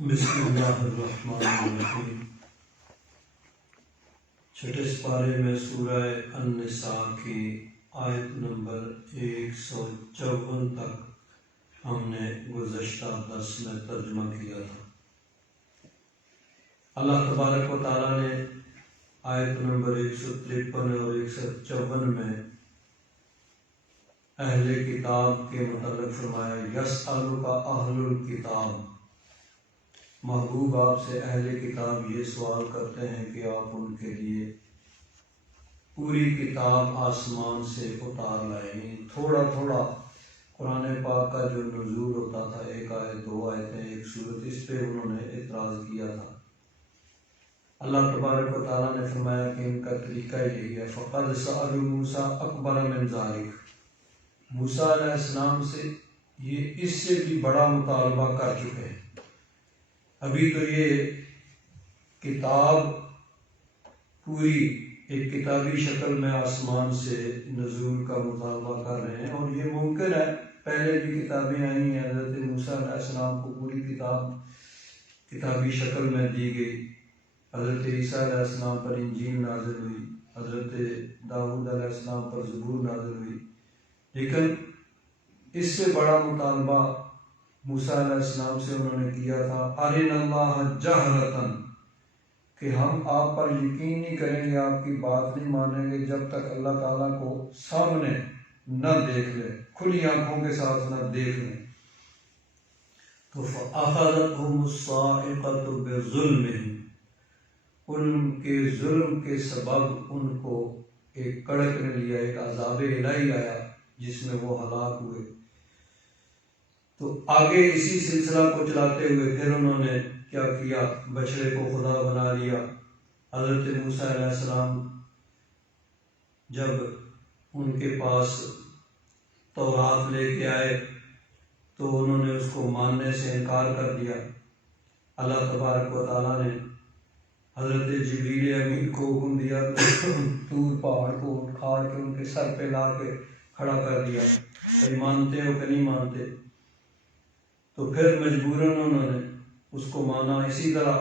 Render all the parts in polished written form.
بسم اللہ الرحمن الرحیم۔ چھٹے سپارے میں سورہ النساء کی آیت نمبر 154 تک ہم نے گزشتہ درس میں ترجمہ کیا تھا۔ اللہ تبارک و تعالیٰ نے آیت نمبر 153 اور 154 میں اہل کتاب کے متعلق فرمایا یسألک اہل الکتاب، محبوب آپ سے اہل کتاب یہ سوال کرتے ہیں کہ آپ ان کے لیے پوری کتاب آسمان سے اتار لائیں۔ تھوڑا تھوڑا قرآن پاک کا جو نزول ہوتا تھا، ایک آیت دو آیتیں ایک سورت، اس پہ انہوں نے اعتراض کیا تھا۔ اللہ تبارک و تعالیٰ نے فرمایا کہ ان کا طریقہ یہی ہے، فقد سألوا موسیٰ اکبر من ذلک، موسیٰ علیہ السلام سے یہ اس سے بھی بڑا مطالبہ کر چکے ہیں۔ ابھی تو یہ کتاب پوری ایک کتابی شکل میں آسمان سے نزول کا مطالبہ کر رہے ہیں، اور یہ ممکن ہے پہلے بھی کتابیں آئی ہیں، حضرت موسیٰ علیہ السلام کو پوری کتاب کتابی شکل میں دی گئی، حضرت عیسیٰ علیہ السلام پر انجیل نازل ہوئی، حضرت داؤد علیہ السلام پر زبور نازل ہوئی، لیکن اس سے بڑا مطالبہ موسیٰ علیہ السلام سے انہوں نے کیا تھا، ارنا اللہ جہرتاً، کہ ہم آپ پر یقین نہیں کریں گے، آپ کی بات نہیں مانیں گے جب تک اللہ تعالیٰ کو سامنے نہ دیکھ لیں، کھلی آنکھوں کے ساتھ نہ دیکھ لیں۔ تو فَأَخَذَتْهُمُ الصَّاعِقَةُ بِظُلْمِهِمْ، ان کے ظلم کے سبب ان کو ایک کڑک نے لیا، ایک عذاب الہی آیا جس میں وہ ہلاک ہوئے۔ تو آگے اسی سلسلہ کو چلاتے ہوئے پھر انہوں نے کیا کیا، بچڑے کو خدا بنا لیا۔ حضرت موسیٰ علیہ السلام جب ان کے پاس تورات لے کے آئے تو انہوں نے اس کو ماننے سے انکار کر دیا۔ اللہ تبارک و تعالیٰ نے حضرت جبریل امین کو حکم دیا، طور پہاڑ کو اکھاڑ کے ان کے سر پہ لا کے کھڑا کر دیا، کہ مانتے ہو کہ نہیں مانتے؟ تو پھر مجبوراً انہوں نے اس کو مانا۔ اسی طرح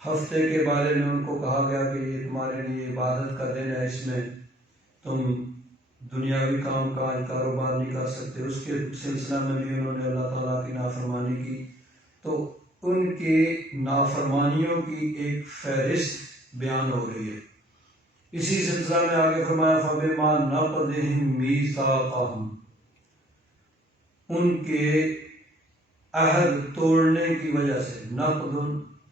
ہفتے کے بارے میں ان کو کہا گیا کہ یہ تمہارے لیے عبادت کا دن ہے، اس میں تم دنیاوی کام کاج کاروبار نہیں کر سکتے۔ اس کے سلسلہ میں بھی انہوں نے اللہ تعالیٰ کی نافرمانی کی، تو ان کے نافرمانیوں کی ایک فہرست بیان ہو رہی ہے۔ اسی سلسلہ میں آگے فرمایا فَبِمَا نَقْضِهِمْ مِيثَاقَهُمْ، ان کے عہد توڑنے کی وجہ سے، نقض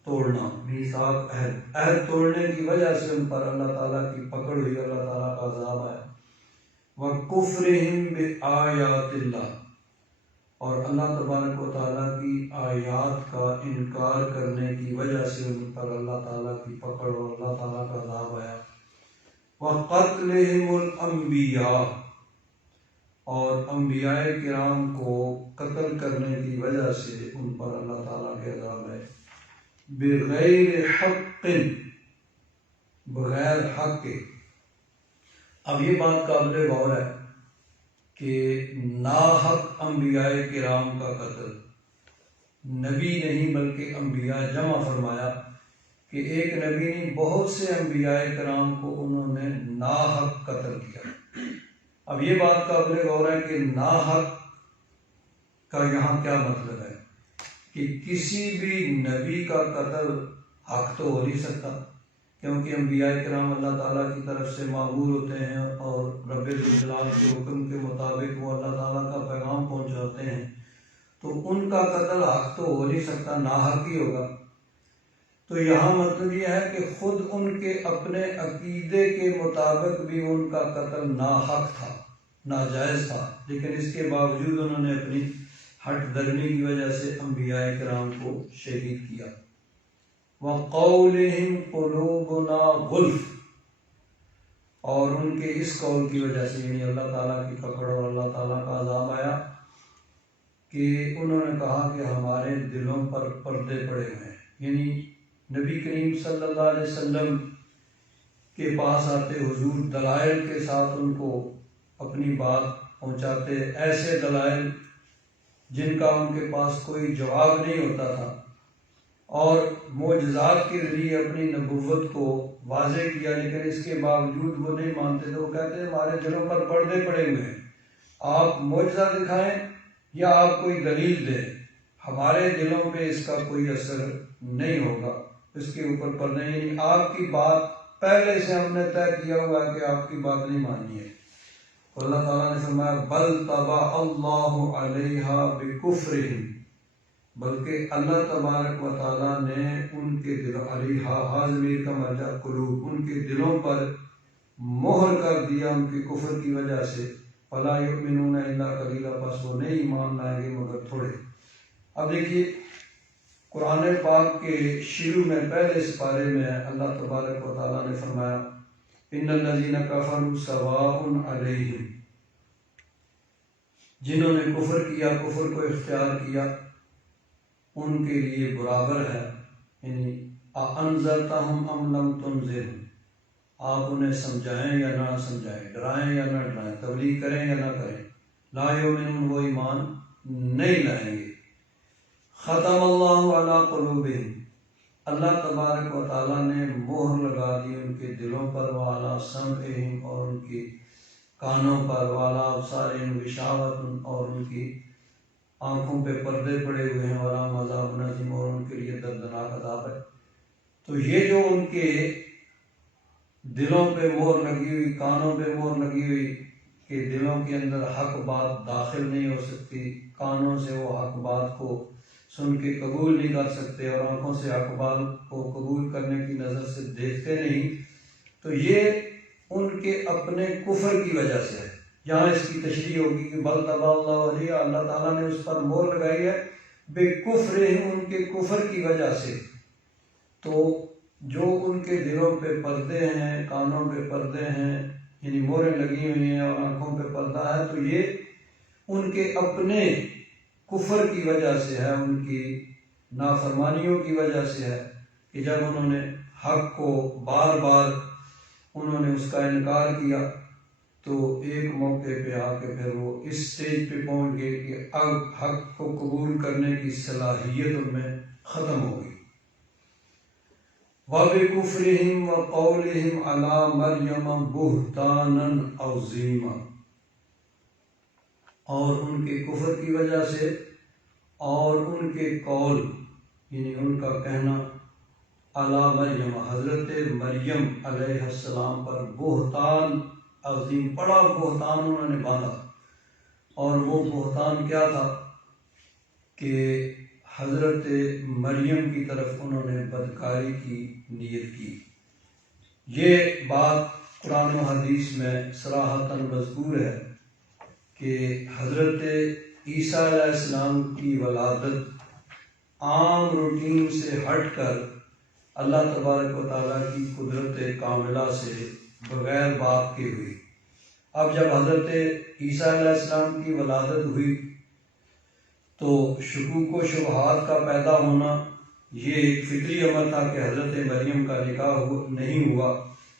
توڑنا، میثاق عہد توڑنے کی وجہ سے ان پر اللہ تعالیٰ کی پکڑ ہوئی، اللہ تعالیٰ کا عذاب آیا۔ وَكُفْرِهِمْ بِآيَاتِ اللَّهِ، اور اللہ تبارک و تعالیٰ کی آیات کا انکار کرنے کی وجہ سے ان پر اللہ تعالیٰ کی پکڑ اور اللہ تعالیٰ کا عذاب آیا۔ وَقَتْلِهِمُ الْأَنْبِيَاءَ، اور انبیاء کرام کو قتل کرنے کی وجہ سے ان پر اللہ تعالیٰ کے عذاب ہے۔ بغیر حق، بغیر حق کے۔ اب یہ بات قابل غور ہے کہ ناحق انبیاء کرام کا قتل، نبی نہیں بلکہ انبیاء جمع فرمایا کہ ایک نبی نے بہت سے انبیاء کرام کو انہوں نے ناحق قتل کیا۔ اب یہ بات قابل غور ہے کہ ناحق کا یہاں کیا مطلب ہے، کہ کسی بھی نبی کا قتل حق تو ہو نہیں سکتا، کیونکہ انبیاء کرام اللہ تعالیٰ کی طرف سے معمور ہوتے ہیں اور رب الجلال کے حکم کے مطابق وہ اللہ تعالیٰ کا پیغام پہنچاتے ہیں، تو ان کا قتل حق تو ہو نہیں سکتا، ناحق ہی ہوگا۔ تو یہاں مطلب یہ ہے کہ خود ان کے اپنے عقیدے کے مطابق بھی ان کا قتل ناحق تھا، ناجائز تھا، لیکن اس کے باوجود انہوں نے اپنی ہٹ درمی کی وجہ سے انبیاء کرام کو شہید کیا۔ وَقَوْلِهِمْ قُلُوبُنَا غُلْفٌ، اور ان کے اس قول کی وجہ سے، یعنی اللہ تعالیٰ کی پکڑ اور اللہ تعالیٰ کا عذاب آیا، کہ انہوں نے کہا کہ ہمارے دلوں پر پردے پڑے ہوئے ہیں، یعنی نبی کریم صلی اللہ علیہ وسلم کے پاس آتے، حضور دلائل کے ساتھ ان کو اپنی بات پہنچاتے، ایسے دلائل جن کا ان کے پاس کوئی جواب نہیں ہوتا تھا، اور معجزات کے ذریعے اپنی نبوت کو واضح کیا، لیکن اس کے باوجود وہ نہیں مانتے تھے۔ وہ کہتے ہیں ہمارے دلوں پر پردے پڑے ہوئے ہیں، آپ معجزہ دکھائیں یا آپ کوئی دلیل دیں، ہمارے دلوں پہ اس کا کوئی اثر نہیں ہوگا، اس کے اوپر پردے، یعنی آپ کی بات پہلے سے ہم نے طے کیا ہوا ہے کہ آپ کی بات نہیں ماننی ہے۔ اللہ تعالیٰ نے فرمایا بل طبع اللہ علیہا بکفرہم، بلکہ اللہ تبارک و تعالیٰ نے ان کے دلوں، علیہا ضمیر کا مرجع قلوب، ان کے دلوں پر مہر کر دیا ان کے کفر کی وجہ سے، فلا یؤمنون الا قلیلا، پس وہ نہیں ایمان لائیں گے مگر تھوڑے۔ اب دیکھیے قرآن پاک کے شروع میں پہلے سپارے میں اللہ تبارک و تعالیٰ نے فرمایا ان الذین کفروا سواء علیہم، جنہوں نے کفر کیا، کفر کو اختیار کیا، ان کے لیے برابر ہے، یعنی انذرتہم ام لم تنذرہم، آپ انہیں سمجھائیں یا نہ سمجھائیں، ڈرائیں یا نہ ڈرائیں، تبلیغ کریں یا نہ کریں، لا یؤمنون، وہ ایمان نہیں لائیں گے۔ ختم اللہ علی قلوبہم، اللہ تبارک و تعالیٰ نے مہر لگا دی ان کے دلوں پر، وعلی سمعہم، اور ان کی کانوں پر، وعلی ابصارہم غشاوۃ، اور ان کی آنکھوں پہ پردے پڑے ہوئے ہیں، ولہم عذاب عظیم، اور ان کے لیے دردناک عذاب ہے۔ تو یہ جو ان کے دلوں پہ مہر لگی ہوئی، کانوں پہ مہر لگی ہوئی کہ دلوں کے اندر حق بات داخل نہیں ہو سکتی، کانوں سے وہ حق بات کو سن کے قبول نہیں کر سکتے، اور آنکھوں سے حق بات کو قبول کرنے کی نظر سے دیکھتے نہیں، تو یہ ان کے اپنے کفر کی وجہ سے ہے۔ یہاں اس کی تشریح ہوگی کہ بل طبع اللہ علیہ، اللہ تعالیٰ نے اس پر مہر لگائی ہے بے کفرہم، ان کے کفر کی وجہ سے۔ تو جو ان کے دلوں پہ پردے ہیں، کانوں پہ پردے ہیں، یعنی مہریں لگی ہوئی ہیں، اور آنکھوں پہ پردہ ہے، تو یہ ان کے اپنے کفر کی وجہ سے ہے، ان کی نافرمانیوں کی وجہ سے ہے، کہ جب انہوں نے حق کو بار بار انہوں نے اس کا انکار کیا، تو ایک موقع پہ آ کے پھر وہ اس سٹیج پہ پہنچ گئے کہ اب حق کو قبول کرنے کی صلاحیت ان میں ختم ہو گئی۔ وَبِكُفْرِهِمْ وَقَوْلِهِمْ عَلَى مَرْيَمَ بُهْتَانًا عَظِيمًا، اور ان کے کفر کی وجہ سے اور ان کے قول، یعنی ان کا کہنا، علی مریم، حضرت مریم علیہ السلام پر، بہتان عظیم، بڑا بہتان انہوں نے باندھا۔ اور وہ بہتان کیا تھا کہ حضرت مریم کی طرف انہوں نے بدکاری کی نیت کی۔ یہ بات قرآن و حدیث میں صراحتاً مذکور ہے کہ حضرت عیسیٰ علیہ السلام کی ولادت عام روٹین سے ہٹ کر اللہ تبارک و تعالیٰ کی قدرت کاملہ سے بغیر باپ کے ہوئی۔ اب جب حضرت عیسیٰ علیہ السلام کی ولادت ہوئی تو شکوک و شبہات کا پیدا ہونا یہ ایک فطری عمل تھا کہ حضرت مریم کا نکاح نہیں ہوا،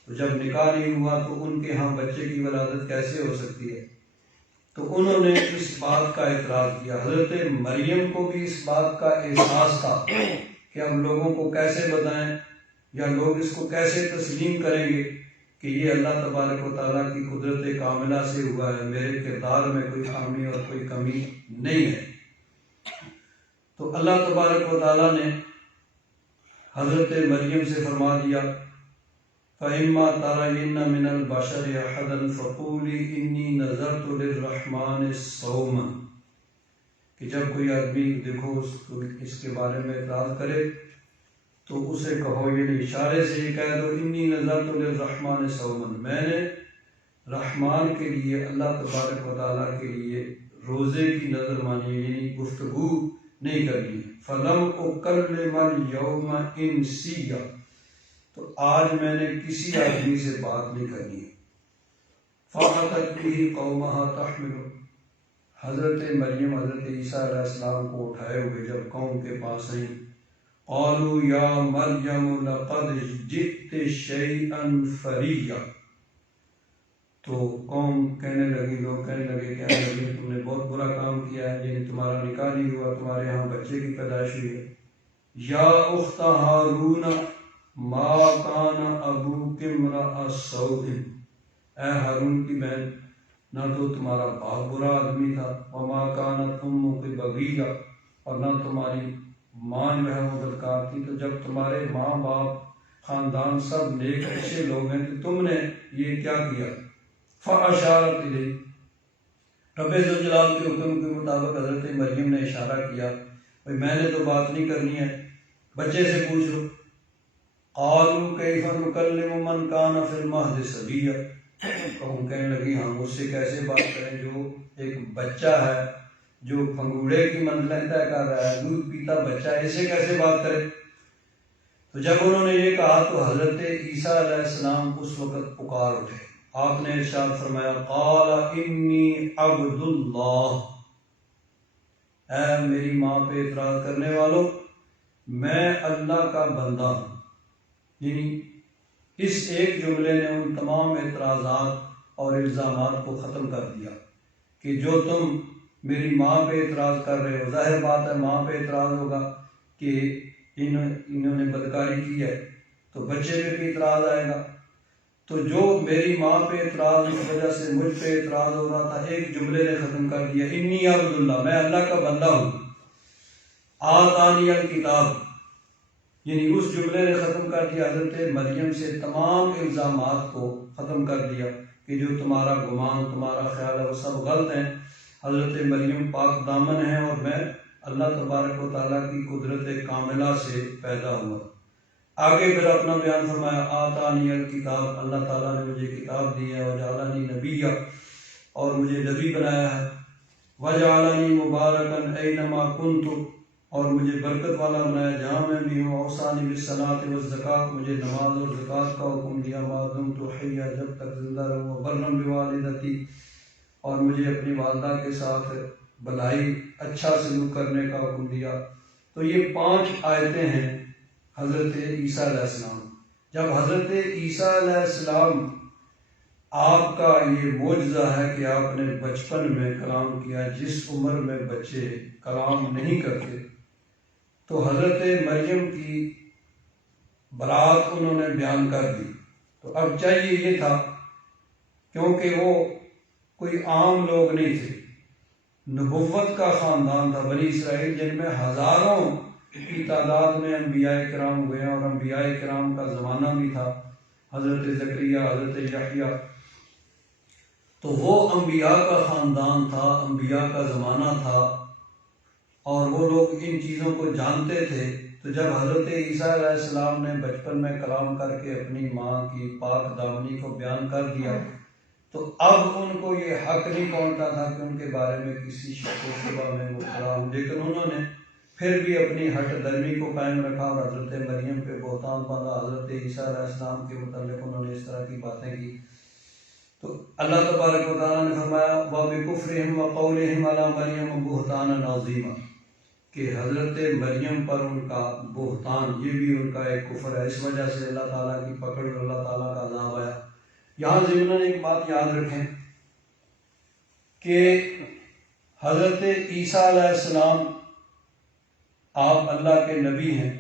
تو جب نکاح نہیں ہوا تو ان کے ہاں بچے کی ولادت کیسے ہو سکتی ہے؟ تو انہوں نے اس بات کا اعتراض کیا۔ حضرت مریم کو بھی اس بات کا احساس تھا کہ اب لوگوں کو کیسے بتائیں، یا لوگ اس کو کیسے تسلیم کریں گے کہ یہ اللہ تبارک و تعالیٰ کی قدرت کاملہ سے ہوا ہے، میرے کردار میں کوئی خامی اور کوئی کمی نہیں ہے۔ تو اللہ تبارک و تعالیٰ نے حضرت مریم سے فرما دیا فَإِمَّا تَرَيِنَّ مِنَ الْبَشَرِ أَحَدًا فَقُولِي إِنِّي نَذَرْتُ لِلرَّحْمَٰنِ صَوْمًا، کہ جب کوئی آدمی دیکھو اس کے بارے میں اعتراض کرے تو اسے کہو، یعنی اشارے سے یہ کہہ دو انی نذرت للرحمن صوما، میں نے رحمان کے لیے، اللہ تبارک و تعالیٰ کے لیے روزے کی نظر مانی، یعنی گفتگو نہیں کرنی۔ فلم اکلم اليوم انسیا، تو آج میں نے کسی آدمی سے بات نہیں کرنی۔ فاتت به قومها تحمل، حضرت مریم حضرت عیسیٰ علیہ السلام کو اٹھائے ہوئے جب قوم کے پاس آئیں، قالوا یا مریم لقد جئت شیئا فریا، تو قوم کہنے لگی، لوگ کہنے لگے کہ اے نبی تم نے بہت برا کام کیا ہے، یعنی تمہارا نکاح نہیں ہوا، تمہارے یہاں بچے کی پیدائش ہوئی ہے۔ یا اخت ہارون ما کان ابوک امرأ سوء، اے ہارون کی بہن نہ تو تمہارا باپ برا آدمی تھا، وما کانت امک بغیہ، اور نہ تمہاری ماں جو ہے وہ بدکار تھی۔ تو جب تمہارے ماں باپ خاندان سب نیک اچھے لوگ ہیں تو تم نے یہ کیا کیا؟ فاشارت الیہ، رب ذوالجلال کے حکم کے مطابق حضرت مریم نے اشارہ کیا، بھئی میں نے تو بات نہیں کرنی ہے، بچے سے پوچھ لو۔ قالوا کیف نکلم من کان فی المہد صبیا، قوم کہنے لگی ہم اس سے کیسے بات کریں جو ایک بچہ ہے، جو پھنگوڑے کی منزلیں طے کر رہا ہے، دودھ پیتا بچہ، اسے کیسے بات کرے؟ تو جب انہوں نے یہ کہا تو حضرت عیسیٰ علیہ السلام اس وقت پکار اٹھے، آپ نے ارشاد فرمایا قال انی عبد اللہ، اے میری ماں پہ اعتراض کرنے والوں، میں اللہ کا بندہ ہوں۔ یعنی اس ایک جملے نے ان تمام اعتراضات اور الزامات کو ختم کر دیا کہ جو تم میری ماں پہ اعتراض کر رہے ہو، ظاہر بات ہے ماں پہ اعتراض ہوگا کہ انہوں نے بدکاری کی ہے تو بچے پہ بھی اعتراض آئے گا، تو جو میری ماں پہ اعتراض اس وجہ سے مجھ پہ اعتراض ہو رہا تھا، ایک جملے نے ختم کر دیا، انی عبد اللہ، میں اللہ کا بندہ ہوں، آتانی الکتاب، یعنی اس جملے نے ختم کر دیا حضرت مریم سے تمام الزامات کو ختم کر دیا کہ جو تمہارا گمان، تمہارا خیال ہے وہ سب غلط ہیں، حضرت مریم پاک دامن ہے اور میں اللہ تبارک و تعالیٰ کی قدرت کاملہ سے پیدا ہوا۔ آگے پھر اپنا بیان فرمایا آتانی الکتاب، اللہ تعالیٰ نے مجھے کتاب دی ہے، وجعلنی نبیّا، اور مجھے نبی بنایا ہے، وجعلنی مبارکا اینما کنت، اور مجھے برکت والا بنایا جہاں میں بھی ہوں، اوصانی بالصلاۃ والزکوٰۃ، مجھے نماز اور زکوٰۃ کا حکم دیا، ما دمت حیا، جب تک زندہ رہوں، وبرا بوالدتی، اور مجھے اپنی والدہ کے ساتھ بھلائی اچھا سلوک کرنے کا حکم دیا۔ تو یہ 5 آیتیں ہیں حضرت عیسیٰ علیہ السلام۔ جب حضرت عیسیٰ علیہ السلام آپ کا یہ معجزہ ہے کہ آپ نے بچپن میں کلام کیا، جس عمر میں بچے کلام نہیں کرتے، تو حضرت مریم کی برات انہوں نے بیان کر دی۔ تو اب چاہیے یہ تھا، کیونکہ وہ کوئی عام لوگ نہیں تھے، نبوت کا خاندان تھا بنی اسرائیل، جن میں ہزاروں کی تعداد میں انبیاء کرام ہوئے ہیں، اور انبیاء کرام کا زمانہ بھی تھا، حضرت زکریا، حضرت یحییٰ، تو وہ انبیاء کا خاندان تھا، انبیاء کا زمانہ تھا، اور وہ لوگ ان چیزوں کو جانتے تھے۔ تو جب حضرت عیسیٰ علیہ السلام نے بچپن میں کلام کر کے اپنی ماں کی پاک دامنی کو بیان کر دیا، تو اب ان کو یہ حق نہیں پہنچتا تھا کہ ان کے بارے میں کسی شک و شبہ میں مبتلا ہوں، لیکن انہوں نے پھر بھی اپنی ہٹ درمی کو قائم رکھا اور حضرت مریم پہ بہتان باندھا، حضرت عیسیٰ علیہ السلام کے متعلق انہوں نے اس طرح کی باتیں کی۔ تو اللہ تبارک و تعالیٰ نے فرمایا وَبِكُفْرِهِمْ وَقَوْلِهِمْ عَلَى مَرْيَمَ بُهْتَانًا عَظِيمًا، کہ حضرت مریم پر ان کا بہتان، یہ بھی ان کا ایک کفر ہے، اس وجہ سے اللہ تعالیٰ کی پکڑ اور اللہ تعالیٰ کا عذاب آیا۔ یہاں ضمناً ایک بات یاد رکھیں کہ حضرت عیسیٰ علیہ السلام آپ اللہ کے نبی ہیں،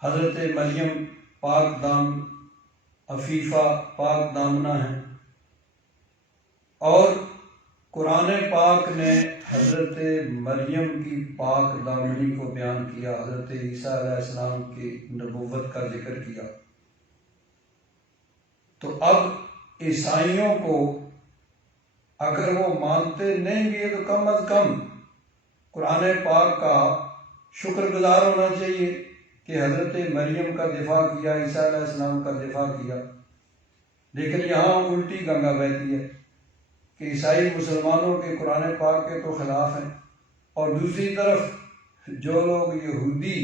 حضرت مریم پاک دام عفیفہ پاک دامنہ ہیں، اور قرآن پاک نے حضرت مریم کی پاک دامنی کو بیان کیا، حضرت عیسیٰ علیہ السلام کی نبوت کا ذکر کیا۔ تو اب عیسائیوں کو اگر وہ مانتے نہیں بھی تو کم از کم قرآن پاک کا شکر گزار ہونا چاہیے کہ حضرت مریم کا دفاع کیا، عیسیٰ علیہ السلام کا دفاع کیا۔ لیکن یہاں الٹی گنگا بہتی ہے کہ عیسائی مسلمانوں کے قرآن پاک کے تو خلاف ہیں، اور دوسری طرف جو لوگ یہودی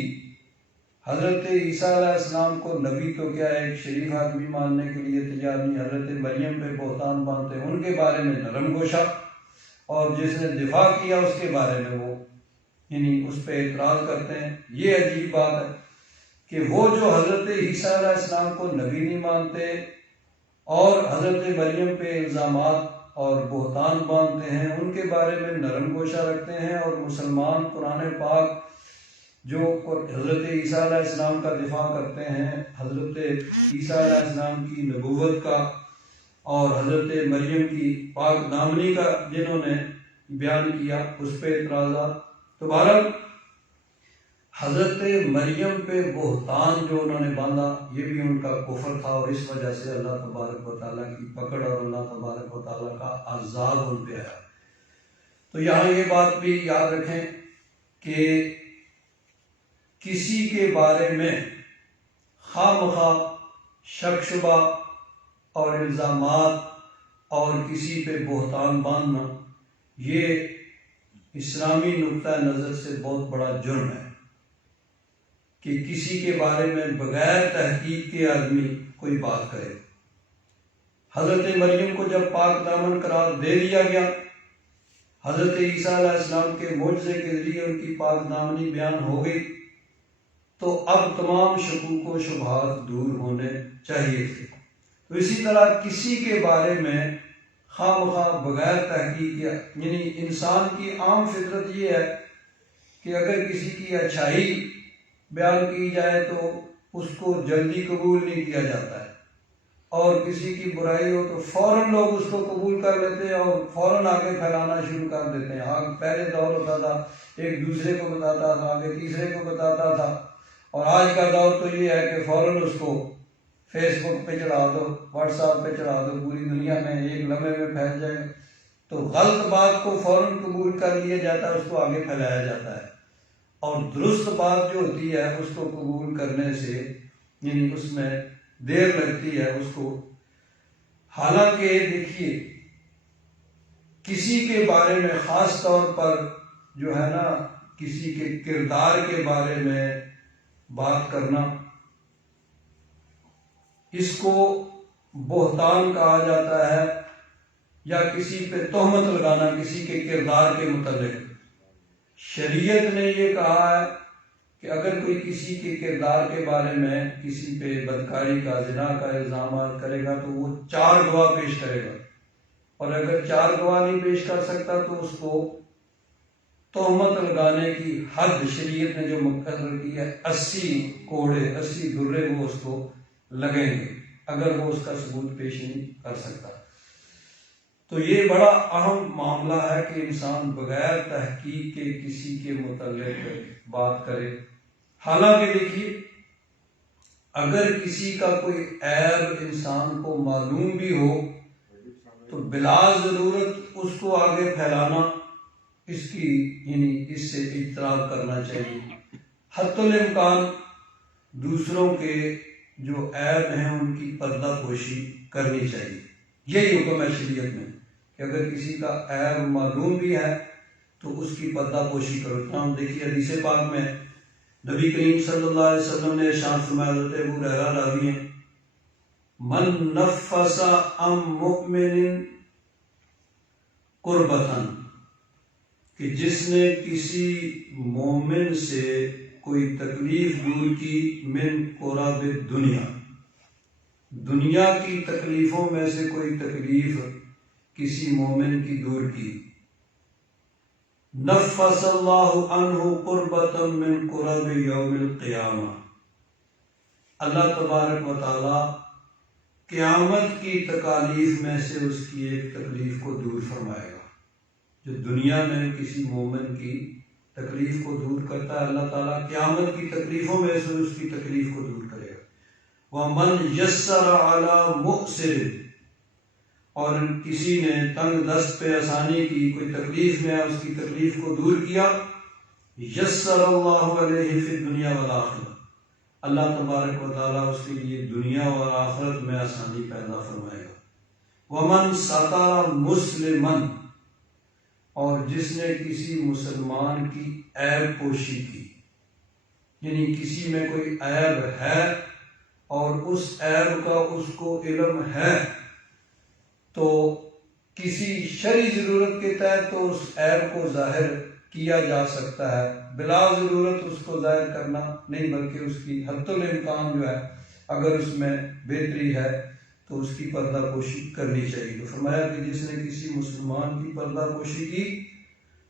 حضرت عیسیٰ علیہ السلام کو نبی تو کیا ایک شریف آدمی ماننے کے لیے تیار نہیں، حضرت مریم پہ بہتان باندھتے ہیں، ان کے بارے میں نرم گوشہ، اور جس نے دفاع کیا اس کے بارے میں وہ یعنی اس پہ اعتراض کرتے ہیں۔ یہ عجیب بات ہے کہ وہ جو حضرت عیسیٰ علیہ السلام کو نبی نہیں مانتے اور حضرت مریم پہ الزامات اور بہتان باندھتے ہیں، ان کے بارے میں نرم گوشہ رکھتے ہیں، اور مسلمان قرآن پاک جو حضرت عیسیٰ علیہ السلام کا دفاع کرتے ہیں، حضرت عیسیٰ علیہ السلام کی نبوت کا اور حضرت مریم کی پاک دامنی کا جنہوں نے بیان کیا، اس پہ اعتراضات۔ تو بہرحال حضرت مریم پہ بہتان جو انہوں نے باندھا، یہ بھی ان کا کفر تھا، اور اس وجہ سے اللہ تبارک و تعالیٰ کی پکڑ اور اللہ تبارک و تعالیٰ کا عذاب ان پہ آیا۔ تو یہاں یہ بات بھی یاد رکھیں کہ کسی کے بارے میں خواہ مخواہ شک شبہ اور الزامات اور کسی پہ بہتان باندھنا، یہ اسلامی نقطہ نظر سے بہت بڑا جرم ہے کہ کسی کے بارے میں بغیر تحقیق کے آدمی کوئی بات کرے۔ حضرت مریم کو جب پاک دامن قرار دے دیا گیا، حضرت عیسیٰ علیہ السلام کے معجزے کے ذریعے ان کی پاک دامنی بیان ہو گئی، تو اب تمام شکوک و شبہات دور ہونے چاہیے تھے۔ تو اسی طرح کسی کے بارے میں خواہ مخواہ بغیر تحقیق کیا، یعنی انسان کی عام فطرت یہ ہے کہ اگر کسی کی اچھائی بیان کی جائے تو اس کو جلدی قبول نہیں کیا جاتا ہے، اور کسی کی برائی ہو تو فوراً لوگ اس کو قبول کر لیتے ہیں اور فوراً آگے پھیلانا شروع کر دیتے ہیں۔ آگے پہلے دور ہوتا تھا ایک دوسرے کو بتاتا تھا، آگے تیسرے کو بتاتا تھا، اور آج کا دور تو یہ ہے کہ فوراً اس کو فیس بک پہ چڑھا دو، واٹس ایپ پہ چڑھا دو، پوری دنیا میں ایک لمحے میں پھیل جائے گا۔ تو غلط بات کو فوراً قبول کر لیا جاتا ہے، اس کو آگے پھیلایا جاتا ہے، اور درست بات جو ہوتی ہے اس کو قبول کرنے سے یعنی اس میں دیر لگتی ہے اس کو۔ حالانکہ دیکھیے، کسی کے بارے میں خاص طور پر جو ہے نا کسی کے کردار کے بارے میں بات کرنا، اس کو بہتان کہا جاتا ہے، یا کسی پہ تہمت لگانا کسی کے کردار کے متعلق۔ شریعت نے یہ کہا ہے کہ اگر کوئی کسی کے کردار کے بارے میں کسی پہ بدکاری کا، زنا کا الزامات کرے گا تو وہ 4 گواہ پیش کرے گا، اور اگر 4 گواہ نہیں پیش کر سکتا تو اس کو تہمت لگانے کی حد شریعت نے جو مقرر کی ہے 80 کوڑے 80 درے وہ اس کو لگیں گے اگر وہ اس کا ثبوت پیش نہیں کر سکتا۔ تو یہ بڑا اہم معاملہ ہے کہ انسان بغیر تحقیق کے کسی کے متعلق بات کرے۔ حالانکہ دیکھیے، اگر کسی کا کوئی عیب انسان کو معلوم بھی ہو تو بلا ضرورت اس کو آگے پھیلانا، اس کی یعنی اس سے اجتناب کرنا چاہیے۔ حتی الامکان دوسروں کے جو عیب ہیں ان کی پردہ پوشی کرنی چاہیے۔ یہی حکم ہے شریعت میں کہ اگر کسی کا عیب معلوم بھی ہے تو اس کی پردہ پوشی کرو۔ ہم دیکھیے حدیث پاک میں نبی کریم صلی اللہ علیہ وسلم نے ارشاد فرمایا، حضرت ابو ہریرہ راوی ہیں، من نفس عن مؤمن قربتاً، کہ جس نے کسی مومن سے کوئی تکلیف دور کی، من قرب دنیا، دنیا کی تکلیفوں میں سے کوئی تکلیف کسی مومن کی دور کی، نفس اللہ عنہ قربۃ من قرب یوم القیامہ، اللہ تبارک و تعالی قیامت کی تکالیف میں سے اس کی ایک تکلیف کو دور فرمائے گا۔ جو دنیا میں کسی مومن کی تکلیف کو دور کرتا ہے، اللہ تعالیٰ قیامت کی تکلیفوں میں سے اس کی تکلیف کو دور کرے گا۔ وَمَنْ يَسَّرَ عَلَى مُؤْسِرٍ، اور کسی نے تنگ دست پہ آسانی کی، کوئی تکلیف میں اس کی تکلیف کو دور کیا، یسر اللہ علیہ فی الدنیا والآخرہ، اللہ تبارک و تعالیٰ اس کے لیے دنیا اور آخرت میں آسانی پیدا فرمائے گا۔ وَمَنْ سَتَرَ مُسْلِمًا، اور جس نے کسی مسلمان کی عیب پوشی کی، یعنی کسی میں کوئی عیب ہے اور اس عیب کا اس کو علم ہے، تو کسی شرعی ضرورت کے تحت تو اس عیب کو ظاہر کیا جا سکتا ہے، بلا ضرورت اس کو ظاہر کرنا نہیں، بلکہ اس کی حد الامکان جو ہے اگر اس میں بہتری ہے تو اس کی پردہ پوشی کرنی چاہیے۔ تو فرمایا کہ جس نے کسی مسلمان کی پردہ پوشی کی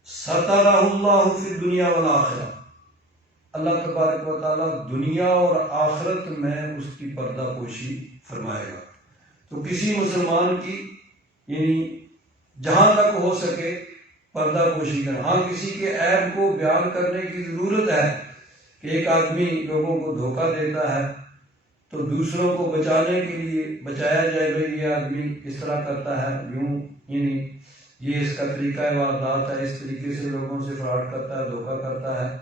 سترہ اللہ فی الدنیا والآخرہ، اللہ تبارک و تعالیٰ دنیا اور آخرت میں اس کی پردہ پوشی فرمائے گا۔ تو کسی مسلمان کی یعنی جہاں تک ہو سکے پردہ پوشی کرنا۔ ہاں کسی کے عیب کو بیان کرنے کی ضرورت ہے کہ ایک آدمی لوگوں کو دھوکہ دیتا ہے تو دوسروں کو بچانے کے لیے بچایا جائے، بھائی یہ آدمی اس طرح کرتا ہے، یوں یعنی یہ اس کا طریقہ واردات ہے، اس طریقے سے لوگوں سے فراڈ کرتا ہے، دھوکہ کرتا ہے،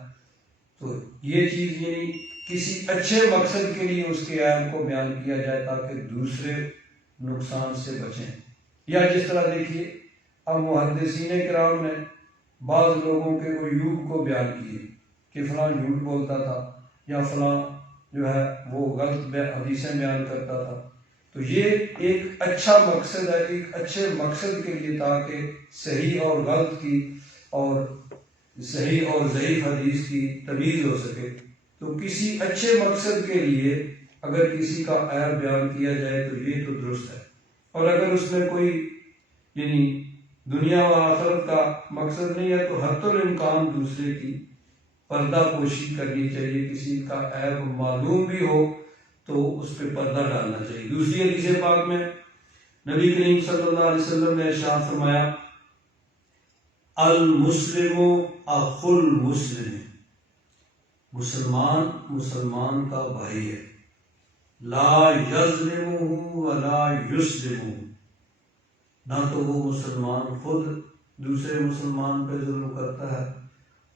تو یہ چیز یعنی کسی اچھے مقصد کے لیے اس کے عیب کو بیان کیا جائے تاکہ دوسرے نقصان سے بچیں۔ یا جس طرح دیکھیے اب محدثین کرام نے بعض لوگوں کے عیوب کو بیان کیے کہ فلاں جھوٹ بولتا تھا یا فلاں جو ہے وہ غلط حدیثیں بیان کرتا تھا، تو یہ ایک اچھا مقصد ہے، ایک اچھے مقصد کے لیے تاکہ صحیح اور غلط کی اور صحیح اور ضعیف حدیث کی تمیز ہو سکے۔ تو کسی اچھے مقصد کے لیے اگر کسی کا عیب بیان کیا جائے تو یہ تو درست ہے، اور اگر اس میں کوئی یعنی دنیا و آخرت کا مقصد نہیں ہے تو حتی الامکان دوسرے کی پردہ پوشی کرنی چاہیے۔ کسی کا عیب معلوم بھی ہو تو اس پہ پردہ ڈالنا چاہیے۔ دوسری حدیث پاک میں نبی کریم صلی اللہ علیہ وسلم نے ارشاد فرمایا المسلم اخو المسلم، مسلمان مسلمان کا بھائی ہے، لا یظلمہ ولا یسلمہ، نہ تو وہ مسلمان خود دوسرے مسلمان پہ ظلم کرتا ہے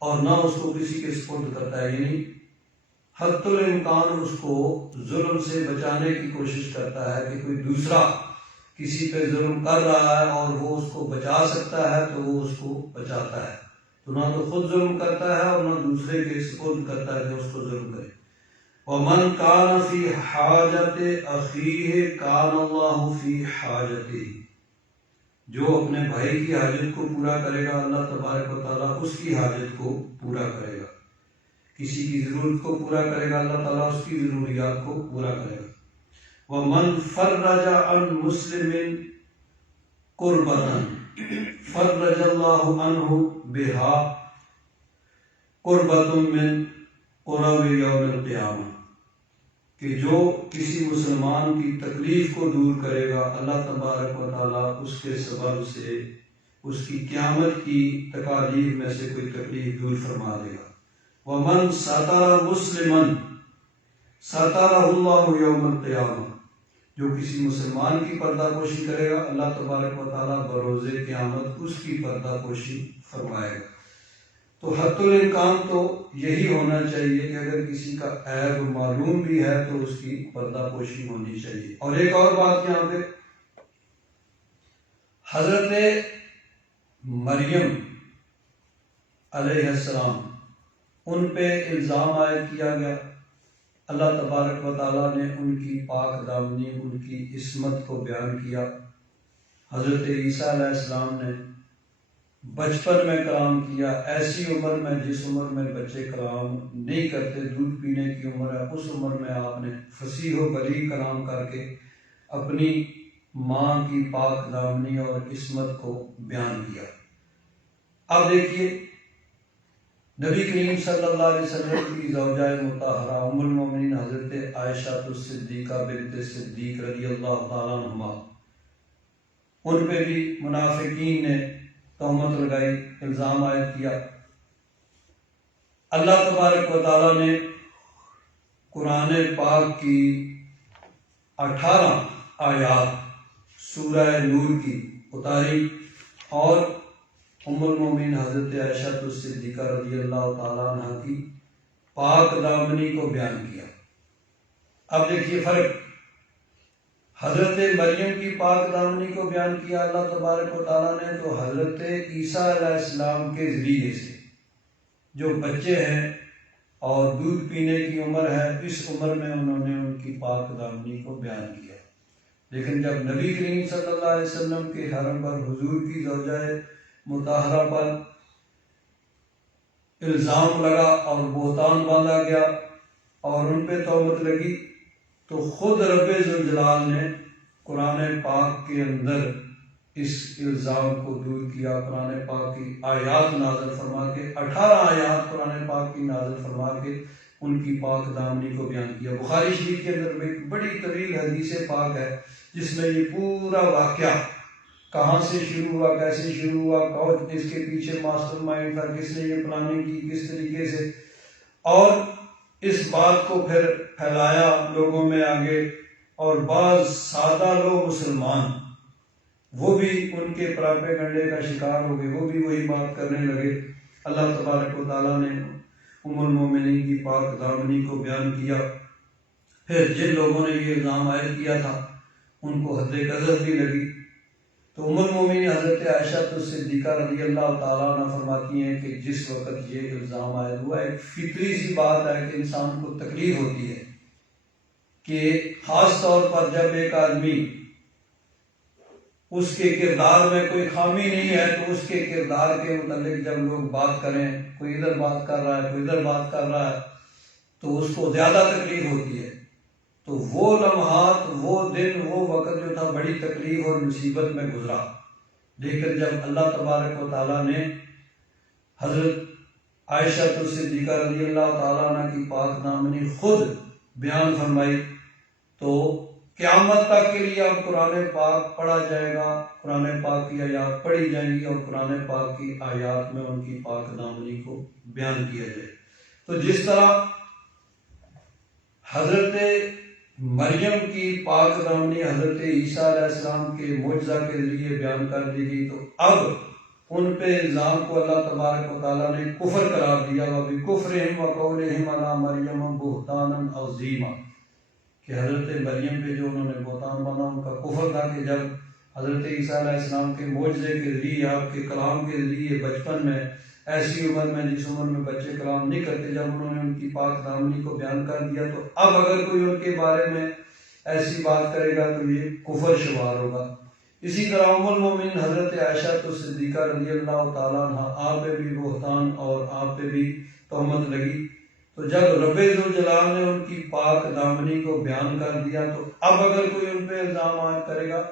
اور نہ اس کو کسی کے سپرد کرتا ہے، یعنی حتی الامکان اس کو ظلم سے بچانے کی کوشش کرتا ہے کہ کوئی دوسرا کسی پہ ظلم کر رہا ہے اور وہ اس کو بچا سکتا ہے تو وہ اس کو بچاتا ہے، تو نہ تو خود ظلم کرتا ہے اور نہ دوسرے کے سپرد کرتا ہے کہ اس کو ظلم کرے۔ وَمَنْ كَانَ فِي حَاجَةِ أَخِيهِ كَانَ اللَّهُ فِي حَاجَتِهِ، جو اپنے بھائی کی حاجت کو پورا کرے گا اللہ تبارک و تعالیٰ اس کی حاجت کو پورا کرے گا، کسی کی ضرورت کو پورا کرے گا اللہ تعالیٰ اس کی ضروریات کو پورا کرے گا۔ وَمَنْ فَرَّجَ عَنْ مُسْلِمٍ قُرْبَةً فَرَّجَ اللَّهُ عَنْهُ بِهَا قُرْبَةٌ مِّنْ قُرَبِ يَوْمِ الْقِيَامَةِ، کہ جو کسی مسلمان کی تکلیف کو دور کرے گا اللہ تبارک و تعالیٰ اس کے سبب سے اس کی قیامت کی تکالیف میں سے کوئی تکلیف دور فرما دے گا۔ وَمَنْ سَتَرَ مُسْلِمًا سَتَرَهُ اللَّهُ يَوْمَ الْقِيَامَةِ، جو کسی مسلمان کی پردہ پوشی کرے گا اللہ تبارک و تعالیٰ بروز قیامت اس کی پردہ پوشی فرمائے گا۔ تو حتی الامکان تو یہی ہونا چاہیے کہ اگر کسی کا عیب معلوم بھی ہے تو اس کی پردہ پوشی ہونی چاہیے۔ اور ایک اور بات یہاں پہ، حضرت مریم علیہ السلام ان پہ الزام عائد کیا گیا، اللہ تبارک و تعالیٰ نے ان کی پاک دامنی ان کی عصمت کو بیان کیا۔ حضرت عیسیٰ علیہ السلام نے بچپن میں کلام کیا، ایسی عمر میں جس عمر میں بچے کلام نہیں کرتے، دودھ پینے کی عمر ہے، اس عمر میں آپ نے فصیح و بلیغ کلام کر کے اپنی ماں کی پاک دامنی اور عصمت کو بیان کیا۔ اب دیکھیے نبی کریم صلی اللہ علیہ وسلم کی زوجہ مطہرہ ام المومنین حضرت عائشہ الصدیقہ بنت صدیق رضی اللہ تعالیٰ عنہما، ان پہ بھی منافقین نے تہمت لگائی، الزام عائد کیا۔ اللہ تبارک و تعالیٰ نے قرآن پاک کی 18 آیات سورہ نور کی اتاری اور ام المومنین حضرت عائشہ الصدیقہ رضی اللہ تعالیٰ عنہ کی پاک دامنی کو بیان کیا۔ اب دیکھیے فرق، حضرت مریم کی پاک دامنی کو بیان کیا اللہ تبارک و تعالیٰ نے تو حضرت عیسیٰ علیہ السلام کے ذریعے سے، جو بچے ہیں اور دودھ پینے کی عمر ہے، اس عمر میں انہوں نے ان کی پاک دامنی کو بیان کیا۔ لیکن جب نبی کریم صلی اللہ علیہ وسلم کے حرم پر حضور کی زوجہ مطہرہ پر الزام لگا اور بہتان باندھا گیا اور ان پہ تہمت لگی، تو خود رب ذوالجلال نے قرآن پاک کے اندر اس الزام کو دور کیا، قرآن پاک کی آیات نازل فرما کے 18 آیات قرآن پاک کی نازل فرما کے ان کی پاک دامنی کو بیان کیا۔ بخاری شریف کے اندر ایک بڑی طویل حدیث پاک ہے جس میں یہ پورا واقعہ کہاں سے شروع ہوا، کیسے شروع ہوا، کون اس کے پیچھے ماسٹر مائنڈ تھا، کس نے یہ پلاننگ کی، کس طریقے سے، اور اس بات کو پھر پھیلایا لوگوں میں آگے، اور بعض سادہ لوگ مسلمان وہ بھی ان کے پراپیگنڈے کا شکار ہو گئے، وہ بھی وہی بات کرنے لگے۔ اللہ تبارک و تعالیٰ نے ام المومنین کی پاک دامنی کو بیان کیا۔ پھر جن لوگوں نے یہ الزام عائد کیا تھا ان کو حد غضب بھی لگی، تو ام المومنین حضرت عائشہ صدیقہ رضی اللہ تعالیٰ عنہ فرماتی ہیں کہ جس وقت یہ الزام عائد ہوا، ایک فطری سی بات ہے کہ انسان کو تکلیف ہوتی ہے کہ خاص طور پر جب ایک آدمی اس کے کردار میں کوئی خامی نہیں ہے تو اس کے کردار کے متعلق جب لوگ بات کریں، کوئی ادھر بات کر رہا ہے، کوئی ادھر بات کر رہا ہے، تو اس کو زیادہ تکلیف ہوتی ہے۔ تو وہ لمحات، وہ دن، وہ وقت جو تھا بڑی تکلیف اور مصیبت میں گزرا، لیکن جب اللہ تبارک و تعالیٰ نے حضرت عائشہ صدیقہ رضی اللہ تعالیٰ عنہ کی پاک دامنی خود بیان فرمائی، تو قیامت تک کے لیے اب قرآن پاک پڑھا جائے گا، قرآن پاک کی آیات پڑھی جائیں گی اور قرآن پاک کی آیات میں ان کی پاک دامنی کو بیان کیا جائے۔ تو جس طرح حضرت مریم کی پاک دامنی حضرت عیسیٰ علیہ السلام کے معجزہ کے ذریعے بیان کر دی گئی، تو اب ان پہ الزام کو اللہ تبارک و تعالیٰ نے کفر قرار دیا، وَبِكُفْرِهِمْ وَقَوْلِهِمْ عَلَىٰ مَرْيَمَ بُهْتَانًا عَظِيمًا، کہ حضرت مریم پہ جو انہوں نے بہتان باندھا ان کا کفر تھا کہ جب حضرت عیسیٰ علیہ السلام کے معجزے کے ذریعے، آپ کے کلام کے ذریعے، بچپن میں، ایسی عمر میں جس عمر میں بچے کلام نہیں کرتے، جب انہوں نے ان کی پاک دامنی کو بیان کر دیا، تو اب اگر کوئی ان کے بارے میں ایسی بات کرے گا تو یہ کفر شمار ہوگا۔ اسی طرح ام المومنین حضرت عائشہ صدیقہ رضی اللہ تعالیٰ عنہ، آپ پہ بھی بہتان اور آپ پہ بھی تہمت لگی، تو جب رب ذوالجلال نے ان کی پاک دامنی کو بیان کر دیا، تو اب اگر کوئی ان پہ الزام عائد کرے گا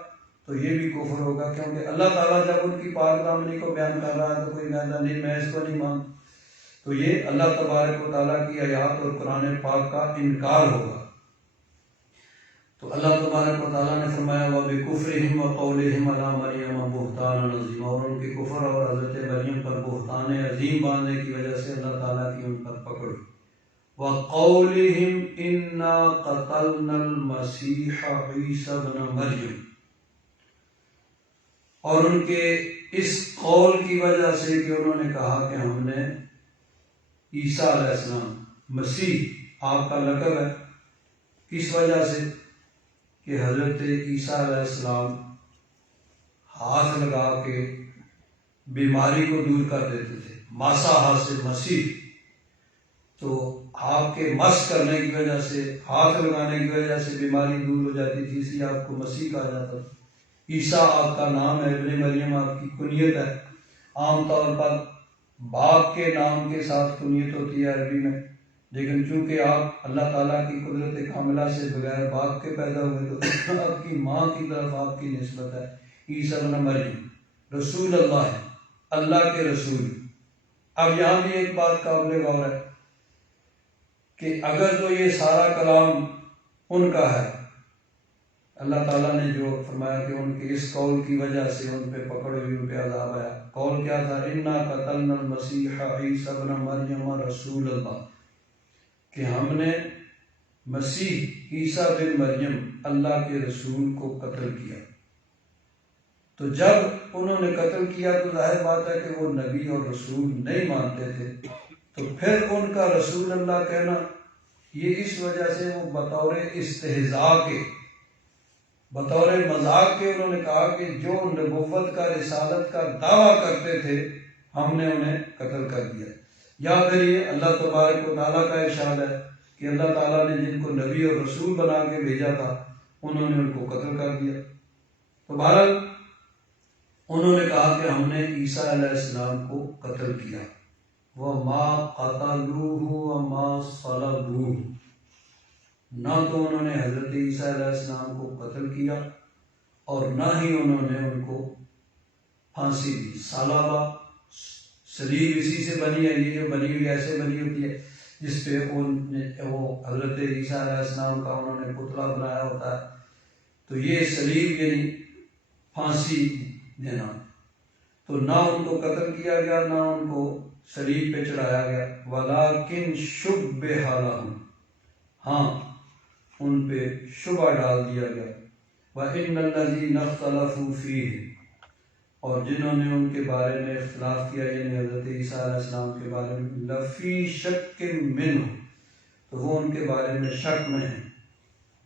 تو یہ بھی کفر ہوگا، کیونکہ اللہ تعالیٰ جب ان کی پاک دامنی کو بیان کر رہا ہے تو کوئی کہتا نہیں میں اس کو نہیں مانتا، تو یہ اللہ تبارک و تعالیٰ کی آیات اور قرآن پاک کا انکار ہوگا۔ تو اللہ تبارک و تعالیٰ نے فرمایا وَبِكُفْرِهِمْ وَقَوْلِهِمْ عَلَىٰ مَرْيَمَ بُهْتَانًا عَظِيمًا، اور ان کے کفر اور حضرت مریم پر بہتان عظیم باندھنے کی وجہ سے اللہ تعالیٰ کی ان پر پکڑ ہوئی۔ وَقَوْلِهِمْ إِنَّا قَتَلْنَا الْمَسِيحَ عِيسَى ابْنَ مَرْيَمَ، اور ان کے اس قول کی وجہ سے کہ انہوں نے کہا کہ ہم نے عیسیٰ علیہ السلام، مسیح آپ کا لقب ہے، کس وجہ سے کہ حضرت عیسیٰ علیہ السلام ہاتھ لگا کے بیماری کو دور کر دیتے تھے، ماسا ہاتھ سے مسیح، تو آپ کے مس کرنے کی وجہ سے، ہاتھ لگانے کی وجہ سے بیماری دور ہو جاتی تھی، اس لیے آپ کو مسیح کہا جاتا تھا۔ عیسیٰ آپ کا نام ہے، ابن مریم آپ کی کنیت ہے، عام طور پر باپ کے نام کے ساتھ کنیت ہوتی ہے عربی میں، لیکن چونکہ آپ اللہ تعالیٰ کی قدرت کاملہ سے بغیر باپ کے پیدا ہوئے تو آپ کی ماں کی طرف آپ کی نسبت ہے، عیسیٰ ابن مریم رسول اللہ ہے، اللہ کے رسول۔ اب یہاں بھی ایک بات قابل غور ہے کہ اگر تو یہ سارا کلام ان کا ہے، اللہ تعالیٰ نے جو فرمایا کہ ان کے اس قول کی وجہ سے ان پہ پکڑ ہوئی، ان پہ عذاب آیا، قول کیا تھا؟ اِنَّا قَتَلْنَا الْمَسِيحَ عِيسَى ابْنَ مَرْيَمَ رَسُولَ اللَّهِ، کہ ہم نے مسیح عیسیٰ بن مریم اللہ کے رسول کو قتل کیا۔ تو جب انہوں نے قتل کیا تو ظاہر بات ہے کہ وہ نبی اور رسول نہیں مانتے تھے، تو پھر ان کا رسول اللہ کہنا یہ اس وجہ سے وہ بطور استہزاء کے، بطور مذاق کے انہوں نے کہا کہ جو نبوت کا، رسالت کا دعویٰ کرتے تھے ہم نے انہیں قتل کر دیا۔ یا پھر یہ اللہ تبارک و تعالیٰ کا ارشاد ہے کہ اللہ تعالیٰ نے جن کو نبی اور رسول بنا کے بھیجا تھا انہوں نے ان کو قتل کر دیا۔ تو بہرحال انہوں نے کہا کہ ہم نے عیسیٰ علیہ السلام کو قتل کیا، وَمَا قَتَلُوهُ وَمَا صَلَبُوهُ، نہ تو انہوں نے حضرت عیسیٰ علیہ السلام کو قتل کیا اور نہ ہی انہوں نے ان کو پھانسی دی۔ صلابہ صلیب اسی سے بنی ہے، یہ جو بنی ہوئی ایسے بنی ہوتی ہے جس پہ وہ حضرت عیسیٰ علیہ السلام کا انہوں نے پتلا بنایا ہوتا ہے، تو یہ صلیب یعنی پھانسی دینا۔ تو نہ ان کو قتل کیا گیا، نہ ان کو صلیب پہ چڑھایا گیا، وَلَٰكِن شُبِّهَ لَهُمْ، ہاں ان پہ شبہ ڈال دیا گیا۔ وَإِنَّ الَّذِينَ اخْتَلَفُوا فِيهِ، اور جنہوں نے ان کے بارے میں اختلاف کیا یعنی حضرت عیسیٰ علیہ السلام کے بارے میں، لفی شک منہ، تو وہ ان کے بارے میں شک میں ہیں،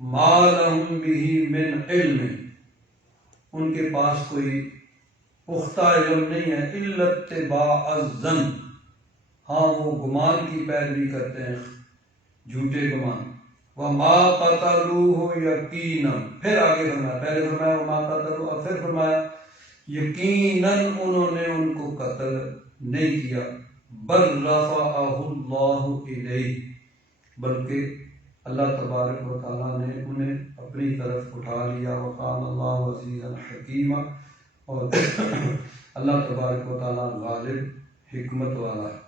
ما لہم بہ من علم، ان کے پاس کوئی پختہ علم نہیں ہے، الا اتباع الظن، ہاں وہ گمان کی پیروی کرتے ہیں، جھوٹے گمان۔ وما قتلوہ یقینا، پھر آگے فرمایا، پہلے فرمایا وما قتلوہ، اور پھر فرمایا یقیناً انہوں نے ان کو قتل نہیں کیا، بل رفعہ اللہ الیہ، بلکہ اللہ تبارک و تعالیٰ نے انہیں اپنی طرف اٹھا لیا۔ وقال اللہ عزیزا حکیما، اور اللہ تبارک و تعالیٰ غالب حکمت والا ہے۔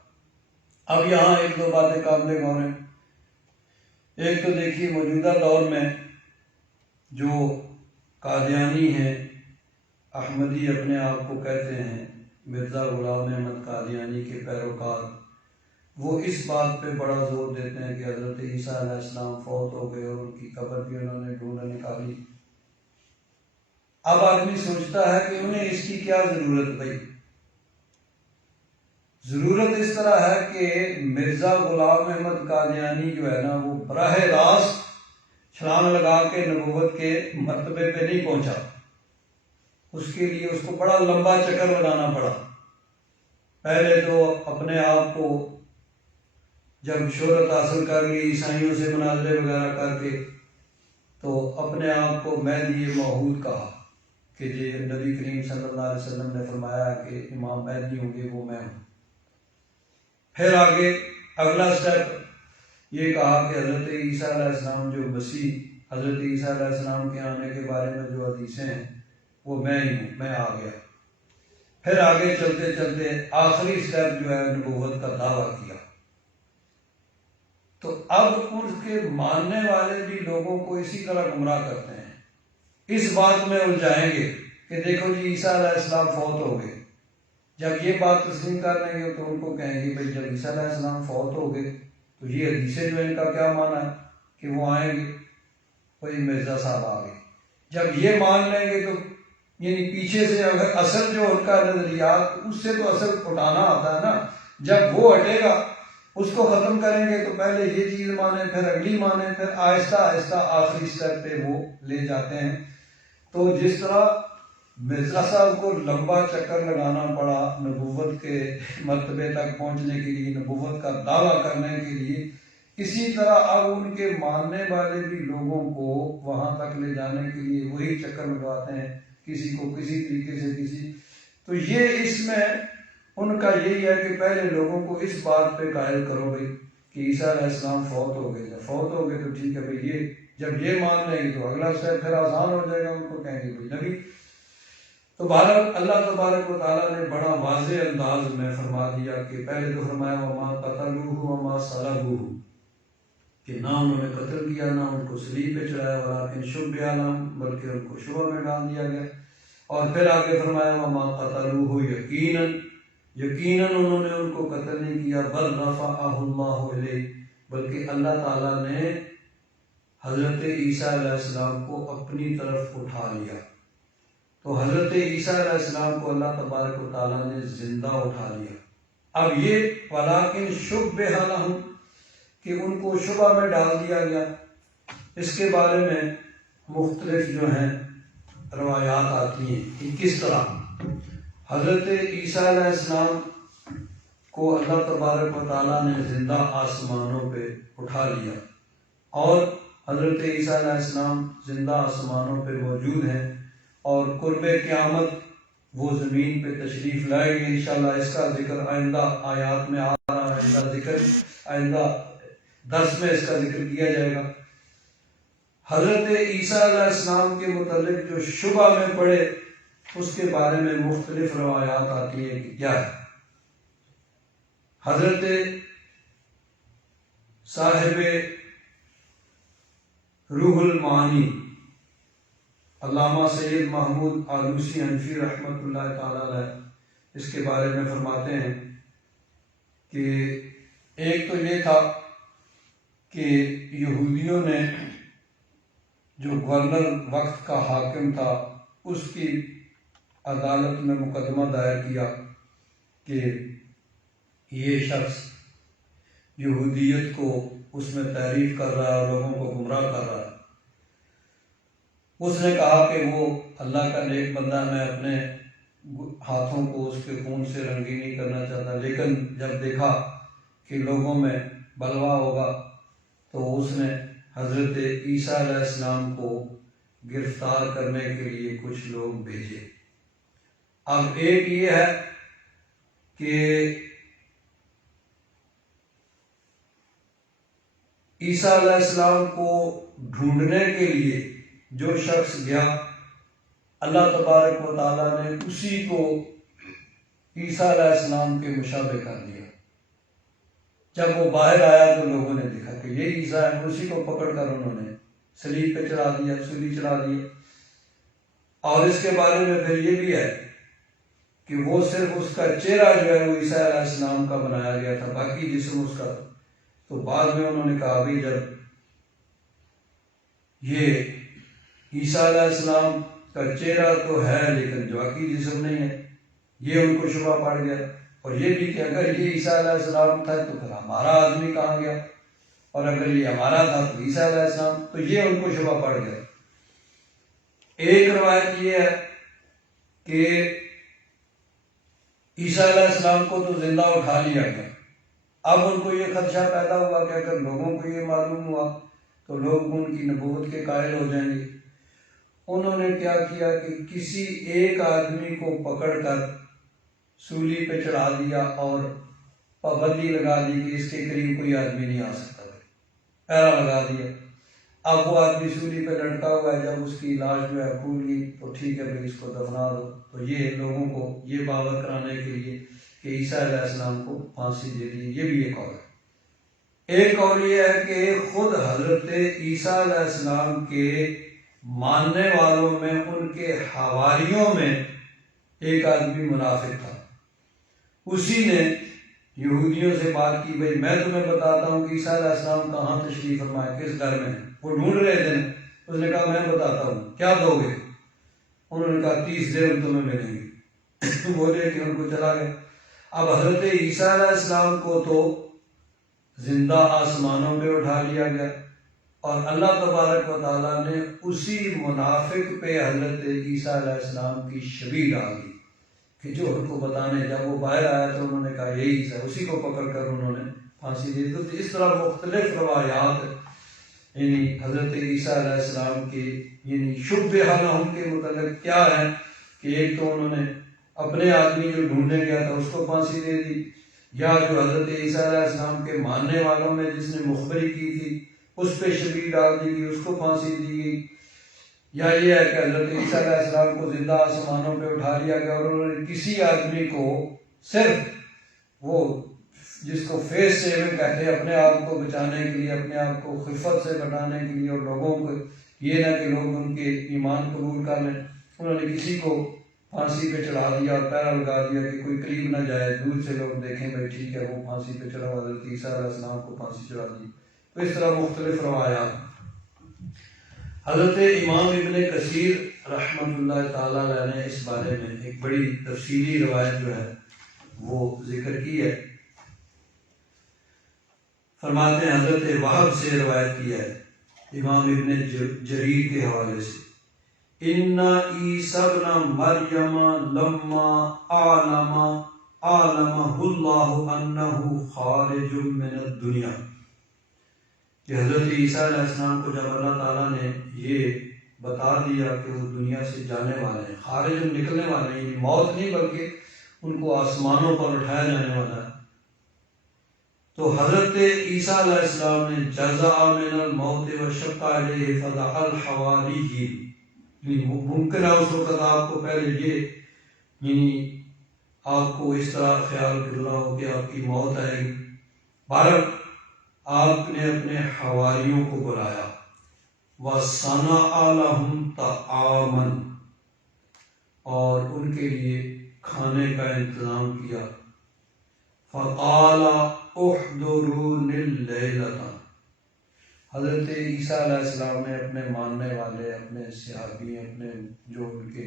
اب یہاں ایک دو باتیں قابل غور ہیں۔ ایک تو دیکھیے موجودہ دور میں جو قادیانی ہیں، احمدی اپنے آپ کو کہتے ہیں، مرزا غلام احمد قادیانی کے پیروکار، وہ اس بات پہ بڑا زور دیتے ہیں کہ حضرت عیسیٰ علیہ السلام فوت ہو گئے اور ان کی قبر بھی انہوں نے ڈھونڈ نکالی۔ اب آدمی سوچتا ہے کہ انہیں اس کی کیا ضرورت بھائی؟ ضرورت اس طرح ہے کہ مرزا غلام احمد قادیانی جو ہے نا، وہ براہ راست چھلانگ لگا کے نبوت کے مرتبے پہ نہیں پہنچا، اس کے لیے اس کو بڑا لمبا چکر لگانا پڑا۔ پہلے تو اپنے آپ کو جب شہرت حاصل کر لی عیسائیوں سے مناظرے وغیرہ کر کے، تو اپنے آپ کو مہدی موعود کہا کہ یہ نبی کریم صلی اللہ علیہ وسلم نے فرمایا کہ امام مہدی ہوں گے، وہ میں ہوں۔ پھر آگے اگلا سٹیپ یہ کہا کہ حضرت عیسیٰ علیہ السلام جو مسیح، حضرت عیسیٰ علیہ السلام کے آنے کے بارے میں جو حدیثیں ہیں وہ میں ہی ہوں، میں آ گیا۔ پھر آگے چلتے چلتے آخری سٹیپ جو ہے نبوت کا دعویٰ کیا۔ تو اب ان کے ماننے والے بھی لوگوں کو اسی طرح گمراہ کرتے ہیں، اس بات میں الجھائیں گے کہ دیکھو جی عیسیٰ علیہ السلام فوت ہو گئے۔ جب یہ بات تسلیم کر لیں گے تو ان کو کہیں گے بھائی جب عیسیٰ علیہ السلام فوت ہو گئے تو یہ حدیثیں جو ان کا کیا مانا ہے کہ وہ آئیں گے، کوئی مرزا صاحب آ گئے۔ جب یہ مان لیں گے تو یعنی پیچھے سے اگر اصل جو ان کا نظریات، اس سے تو اصل اٹھانا آتا ہے نا، جب وہ ہٹے گا اس کو ختم کریں گے تو پہلے یہ چیز مانیں، پھر اگلی مانیں، پھر آہستہ آہستہ آخری سٹیپ پہ وہ لے جاتے ہیں۔ تو جس طرح مرزا صاحب کو لمبا چکر لگانا پڑا نبوت کے مرتبے تک پہنچنے کے لیے، نبوت کا دعویٰ کرنے کے لیے، اسی طرح اب ان کے ماننے والے بھی لوگوں کو وہاں تک لے جانے کے لیے وہی چکر لگاتے ہیں، کسی کو کسی طریقے سے کسی۔ تو یہ اس میں ان کا یہی ہے کہ پہلے لوگوں کو اس بات پہ قائل کرو بھائی کہ عیسیٰ علیہ السلام فوت ہو گئے، جب فوت ہو گئے تو ٹھیک ہے بھائی، یہ جب یہ مان لیں گے تو اگلا سٹیپ پھر آسان ہو جائے گا، ان کو کہیں گے بھائی نبی۔ تو بہرحال اللہ تبارک و تعالیٰ نے بڑا واضح انداز میں فرما دیا کہ پہلے تو فرمایا وما قتلوہ وما صلبوہ، کہ نہ انہوں نے قتل کیا نہ ان کو صلیب پہ چڑھایا، ولکن شبہ لہم، بلکہ ان کو شبہ میں ڈال دیا گیا۔ اور پھر آگے فرمایا وما قتلوہ یقیناً، یقیناً انہوں نے ان کو قتل نہیں کیا، بل رفعہ اللہ الیہ، بلکہ اللہ تعالیٰ نے حضرت عیسیٰ علیہ السلام کو اپنی طرف اٹھا لیا۔ تو حضرت عیسیٰ علیہ السلام کو اللہ تبارک و تعالیٰ نے زندہ اٹھا لیا۔ اب یہ ولیکن شبہ لہم کہ ان کو شبہ میں ڈال دیا گیا، اس کے بارے میں مختلف جو ہیں روایات آتی ہیں کہ کس طرح حضرت عیسیٰ علیہ السلام کو اللہ تبارک و تعالیٰ نے زندہ آسمانوں پہ اٹھا لیا، اور حضرت عیسیٰ علیہ السلام زندہ آسمانوں پہ موجود ہیں، اور قرب قیامت وہ زمین پہ تشریف لائیں گے انشاءاللہ۔ اس کا ذکر آئندہ آیات میں آ رہا ہے، آئندہ درس میں اس کا ذکر کیا جائے گا۔ حضرت عیسیٰ علیہ السلام کے متعلق جو شبہ میں پڑے اس کے بارے میں مختلف روایات آتی ہیں کہ کیا ہے۔ حضرت صاحب روح المعانی علامہ سید محمود آلوسی حنفی رحمۃ اللہ تعالی علیہ اس کے بارے میں فرماتے ہیں کہ ایک تو یہ تھا کہ یہودیوں نے جو گورنر وقت کا حاکم تھا اس کی عدالت میں مقدمہ دائر کیا کہ یہ شخص یہودیت کو اس میں تحریف کر رہا ہے اور لوگوں کو گمراہ کر رہا ہے۔ اس نے کہا کہ وہ اللہ کا نیک بندہ، میں اپنے ہاتھوں کو اس کے خون سے رنگین نہیں کرنا چاہتا، لیکن جب دیکھا کہ لوگوں میں بلوا ہوگا تو اس نے حضرت عیسیٰ علیہ السلام کو گرفتار کرنے کے لیے کچھ لوگ بھیجے۔ اب ایک یہ ہے کہ عیسیٰ علیہ السلام کو ڈھونڈنے کے لیے جو شخص گیا، اللہ تبارک و تعالیٰ نے اسی کو عیسیٰ علیہ السلام کے مشابہ کر دیا۔ جب وہ باہر آیا تو لوگوں نے دیکھا کہ یہ عیسیٰ ہے، اسی کو پکڑ کر انہوں نے صلیب پہ چڑھا دیا، سولی چڑھا دی۔ اور اس کے بارے میں پھر یہ بھی ہے کہ وہ صرف اس کا چہرہ جو ہے وہ عیسیٰ علیہ السلام کا بنایا گیا تھا، باقی جسم اس کا۔ تو بعد میں انہوں نے کہا بھی جب یہ عیسیٰ علیہ السلام کا چہرہ تو ہے لیکن جو باقی جسم نہیں ہے، یہ ان کو شبہ پڑ گیا۔ اور یہ بھی کہ اگر یہ عیسیٰ علیہ السلام تھا تو پھر ہمارا آدمی کہاں گیا، اور اگر یہ ہمارا تھا تو عیسیٰ علیہ السلام، تو یہ ان کو شبہ پڑ گیا۔ ایک روایت یہ ہے کہ عیسیٰ علیہ السلام کو تو زندہ اٹھا لیا گیا۔ اب ان کو یہ خدشہ پیدا ہوا کہ اگر لوگوں کو یہ معلوم ہوا تو لوگ ان کی نبوت کے قائل ہو جائیں گے۔ انہوں نے کیا کیا کہ کسی ایک آدمی کو پکڑ کر سولی پہ چڑھا دیا اور پابندی لگا دی کہ اس کے قریب کوئی آدمی نہیں آ سکتا، پہرا لگا دیا۔ اب وہ آدمی سولی پہ لٹکا ہوا ہے، جب اس کی لاش جو ہے پھول گئی تو ٹھیک ہے بھائی اس کو دفنا دو۔ تو یہ لوگوں کو یہ باور کرانے کے لیے کہ عیسیٰ علیہ السلام کو پھانسی دے دی، یہ بھی ایک قول ہے۔ ایک قول یہ ہے کہ خود حضرت عیسیٰ علیہ السلام کے ماننے والوں میں، ان کے حواریوں میں ایک آدمی منافق تھا، اسی نے یہودیوں سے بات کی، بھائی میں تمہیں بتاتا ہوں کہ عیسیٰ علیہ السلام کہاں تشریف فرمائے، کس گھر میں۔ وہ ڈھونڈ رہے تھے، اس نے کہا میں بتاتا ہوں، کیا دو گے؟ انہوں نے کہا 30 درہم تمہیں ملیں گے۔ وہ لے کے ان کو چلا گیا۔ اب حضرت عیسیٰ علیہ السلام کو تو زندہ آسمانوں پہ اٹھا لیا گیا، اور اللہ تبارک و تعالیٰ نے اسی منافق پہ حضرت عیسیٰ علیہ السلام کی شبیہ ڈال دی کہ جو ان کو بتانے، جب وہ باہر آیا تو انہوں نے کہا یہی عیسیٰ، اسی کو پکڑ کر انہوں نے پھانسی دی۔ تو اس طرح مختلف روایات یعنی حضرت عیسیٰ علیہ السلام کے یعنی شبہ لہم کے متعلق کیا ہے کہ ایک تو انہوں نے اپنے آدمی جو ڈھونڈنے گیا تھا اس کو پھانسی دے دی، یا جو حضرت عیسیٰ علیہ السلام کے ماننے والوں میں جس نے مخبری کی تھی اس پہ شبیہ ڈال دی گئی، اس کو پھانسی دی گئی، یا یہ ہے کہ حضرت عیسیٰ علیہ السلام کو زندہ آسمانوں پہ اٹھا لیا گیا اور انہوں نے کسی آدمی کو صرف وہ جس کو فیس سیونگ کہتے ہیں، اپنے آپ کو بچانے کے لیے، اپنے آپ کو خفت سے بچانے کے لیے، اور لوگوں کو یہ نہ کہ لوگ ان کے ایمان قبول کر لیں، انہوں نے کسی کو پھانسی پہ چڑھا دیا اور پہرا لگا دیا کہ کوئی قریب نہ جائے، دور سے لوگ دیکھیں بھائی ٹھیک ہے وہ پھانسی پہ چڑھا، حضرت عیسیٰ علیہ السلام کو پھانسی چڑھا دی۔ تو اس طرح مختلف روایات۔ حضرت امام ابن کثیر رحمۃ اللہ تعالیٰ علیہ نے اس بارے میں ایک بڑی تفصیلی روایت جو ہے وہ ذکر کی ہے۔ فرماتے ہیں حضرت وہب سے روایت کی ہے امام ابن جریر کے حوالے سے، ان عیسی ابن مریم لما اعلمہ اللہ انہ خارج من الدنیا، کہ حضرت عیسیٰ علیہ السلام کو جب اللہ تعالیٰ نے یہ بتا دیا کہ وہ دنیا سے جانے والے ہیں، خارج نکلنے والے ہیں، یعنی موت نہیں بلکہ ان کو آسمانوں پر اٹھایا جانے والا ہے، تو حضرت عیسیٰ علیہ السلام نے جزع من الموت وشق علیہ فدعا الحواریین، ممکن ہے اس وقت آپ کو پہلے یہ آپ کو اس طرح خیال کرنا ہو کہ آپ کی موت آئے گی، بہرحال آپ نے اپنے حواریوں کو بلایا، وَصَنَعَ لَهُمْ طَعَامًا، اور ان کے لیے کھانے کا انتظام کیا، فَقَالَ اُحْضُرُونِ اللَّيْلَةَ، حضرت عیسیٰ علیہ السلام نے اپنے ماننے والے، اپنے صحابی، اپنے جو ان کے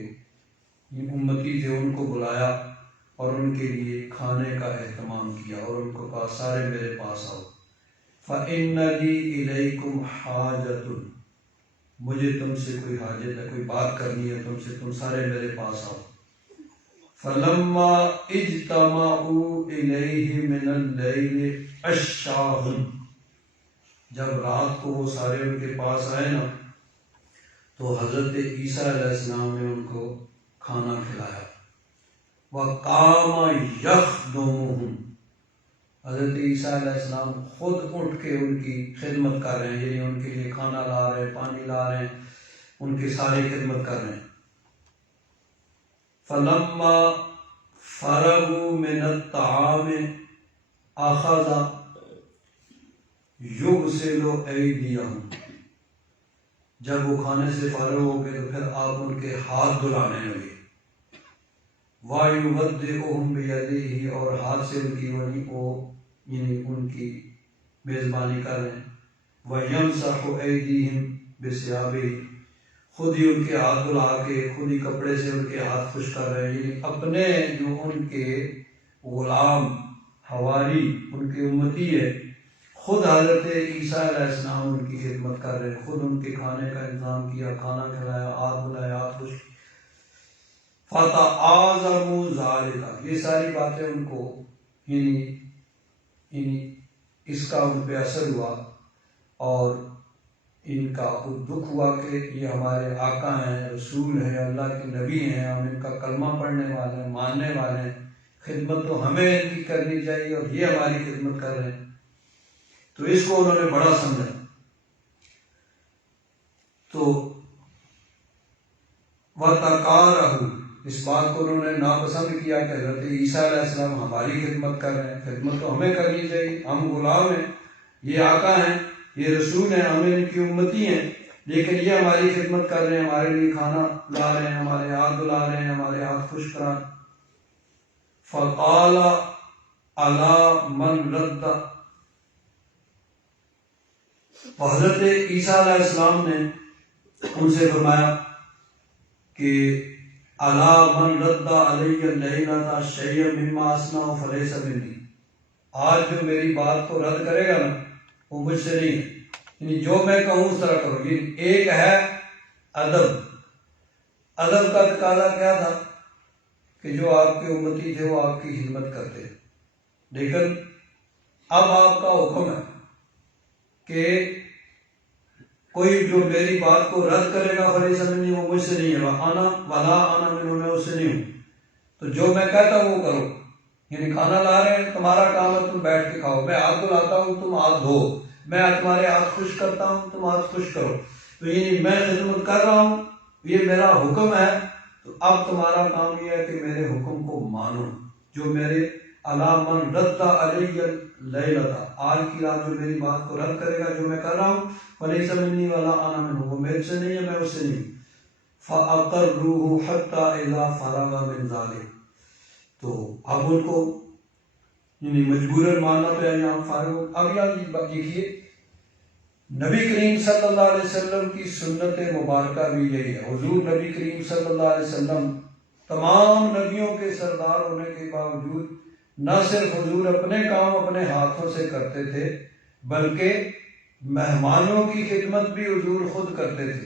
امتی تھے ان کو بلایا اور ان کے لیے کھانے کا اہتمام کیا، اور ان کو کہا سارے میرے پاس آؤ، فَإِنَّ لِي إِلَيْكُمْ حَاجَةٌ، مجھے تم سے کوئی حاجت ہے، کوئی بات کرنی ہے تم سے، تم سارے میرے پاس آؤ۔ فَلَمَّا اجْتَمَعُوا إِلَيْهِ مِنَ اللَّيْلِ عَشَّاهُمْ، جب رات کو وہ سارے ان کے پاس آئے نا تو حضرت عیسیٰ علیہ السلام نے ان کو کھانا کھلایا، وَقَامَ يَخْدُمُهُمْ، حضرت عیسیٰ علیہ السلام خود اٹھ کے ان کی خدمت کر رہے ہیں، یعنی ان کے لیے کھانا لا رہے ہیں، پانی لا رہے ہیں، ان کی ساری خدمت کر رہے ہیں۔ فَلَمَّا فَرَغُوا مِنَ الطَّعَامِ أَخَذَ يُغْسِلُ أَيْدِيَهُمْ، جب وہ کھانے سے فارغ ہو گئے تو پھر آپ ان کے ہاتھ دھلانے لگے، وَيُوَدِّعُهُمْ بِيَدِهِ، اور ہاتھ سے ان کی یعنی ان کی میزبانی کر رہے ہیں، وَيَمْسَحُ أَيْدِيهِمْ بِثِيَابِهِ، خود ہی ان کے ہاتھ دھلا کے خود ہی کپڑے سے ان کے ہاتھ خشک کر رہے ہیں، یعنی اپنے جو ان کے غلام حواری ان کے امتی ہے، خود حضرت عیسیٰ علیہ السلام ان کی خدمت کر رہے ہیں، خود ان کے کھانے کا انتظام کیا، کھانا کھلایا، ہاتھ دھلایا، ہاتھ خشک۔ فَتَعَاظَمُوا ذَلِكَ، یہ ساری باتیں ان کو یعنی اس کا ان پہ اثر ہوا اور ان کا دکھ ہوا کہ یہ ہمارے آقا ہیں، رسول ہیں، اللہ کے نبی ہیں، ہم ان کا کلمہ پڑھنے والے ہیں، ماننے والے ہیں، خدمت تو ہمیں ان کی کرنی چاہیے اور یہ ہماری خدمت کر رہے ہیں، تو اس کو انہوں نے بڑا سمجھا۔ تو وَتَقَارَهُ، اس بات کو انہوں نے ناپسند کیا کہ حضرت عیسیٰ علیہ السلام ہماری خدمت کر رہے ہیں، خدمت تو ہمیں کرنی چاہیے، ہم غلام ہیں، یہ آقا ہیں، یہ رسول ہیں، ہمیں ان کی امتی ہیں، لیکن یہ ہماری خدمت کر رہے ہیں، ہمارے لیے کھانا لا رہے ہیں، ہمارے ہاتھ دھلا رہے ہیں، ہمارے ہاتھ خشک کرا۔ فَقَالَ عَلَى مَنْ رَدَّ، حضرت عیسیٰ علیہ السلام نے ان سے فرمایا کہ عَلَى مَنْ رَدَّ عَلَيَّ اللَّيْلَةَ شَيْئًا مِمَّا أَصْنَعُ فَلَيْسَ مِنِّي، آج جو میری بات کو رد کرے گا نا وہ مجھ سے نہیں ہے، یعنی جو میں کہوں اس طرح کرو۔ یعنی ایک ہے ادب، ادب کا تقاضا کیا تھا کہ جو آپ کے امتی تھے وہ آپ کی خدمت کرتے، لیکن اب آپ کا حکم ہے کہ کوئی جو میری بات کو رد کرے گا فلیس منی، وہ مجھ سے نہیں ہے، ولا انا منہ، میں اس سے نہیں ہوں، تو جو میں کہتا ہوں وہ کرو۔ یعنی کھانا لا رہے ہیں، تمہارا کام ہے تم بیٹھ کے کھاؤ، میں ہاتھ دھلاتا ہوں تم ہاتھ دھو، میں تمہارے ہاتھ خشک کرتا ہوں تم ہاتھ خشک کرو، تو یعنی میں خدمت کر رہا ہوں، یہ میرا حکم ہے، تو اب تمہارا کام یہ ہے کہ میرے حکم کو مانو، جو میرے عَلَى مَنْ رَدَّ عَلَيَّ اللَّيْلَةَ، آج کی رات جو میری بات کو رد کرے گا جو میں کر رہا ہوں، فَلَيْسَ مِنِّي وَلَا أَنَا مِنْهُ، وہ میرے سے نہیں ہے، میں اس سے نہیں۔ فَأَقَرُّوهُ حَتَّى إِذَا فَرَغَ مِنْ ذَلِكَ، تو اب ان کو یعنی مجبوراً ماننا پہ یہاں فارغ ہو۔ اب یہاں دیکھیے نبی کریم صلی اللہ علیہ وسلم کی سنت مبارکہ بھی یہی ہے، حضور نبی کریم صلی اللہ علیہ وسلم تمام نبیوں کے سردار ہونے کے باوجود نہ صرف حضور اپنے کام اپنے ہاتھوں سے کرتے تھے بلکہ مہمانوں کی خدمت بھی حضور خود کرتے تھے،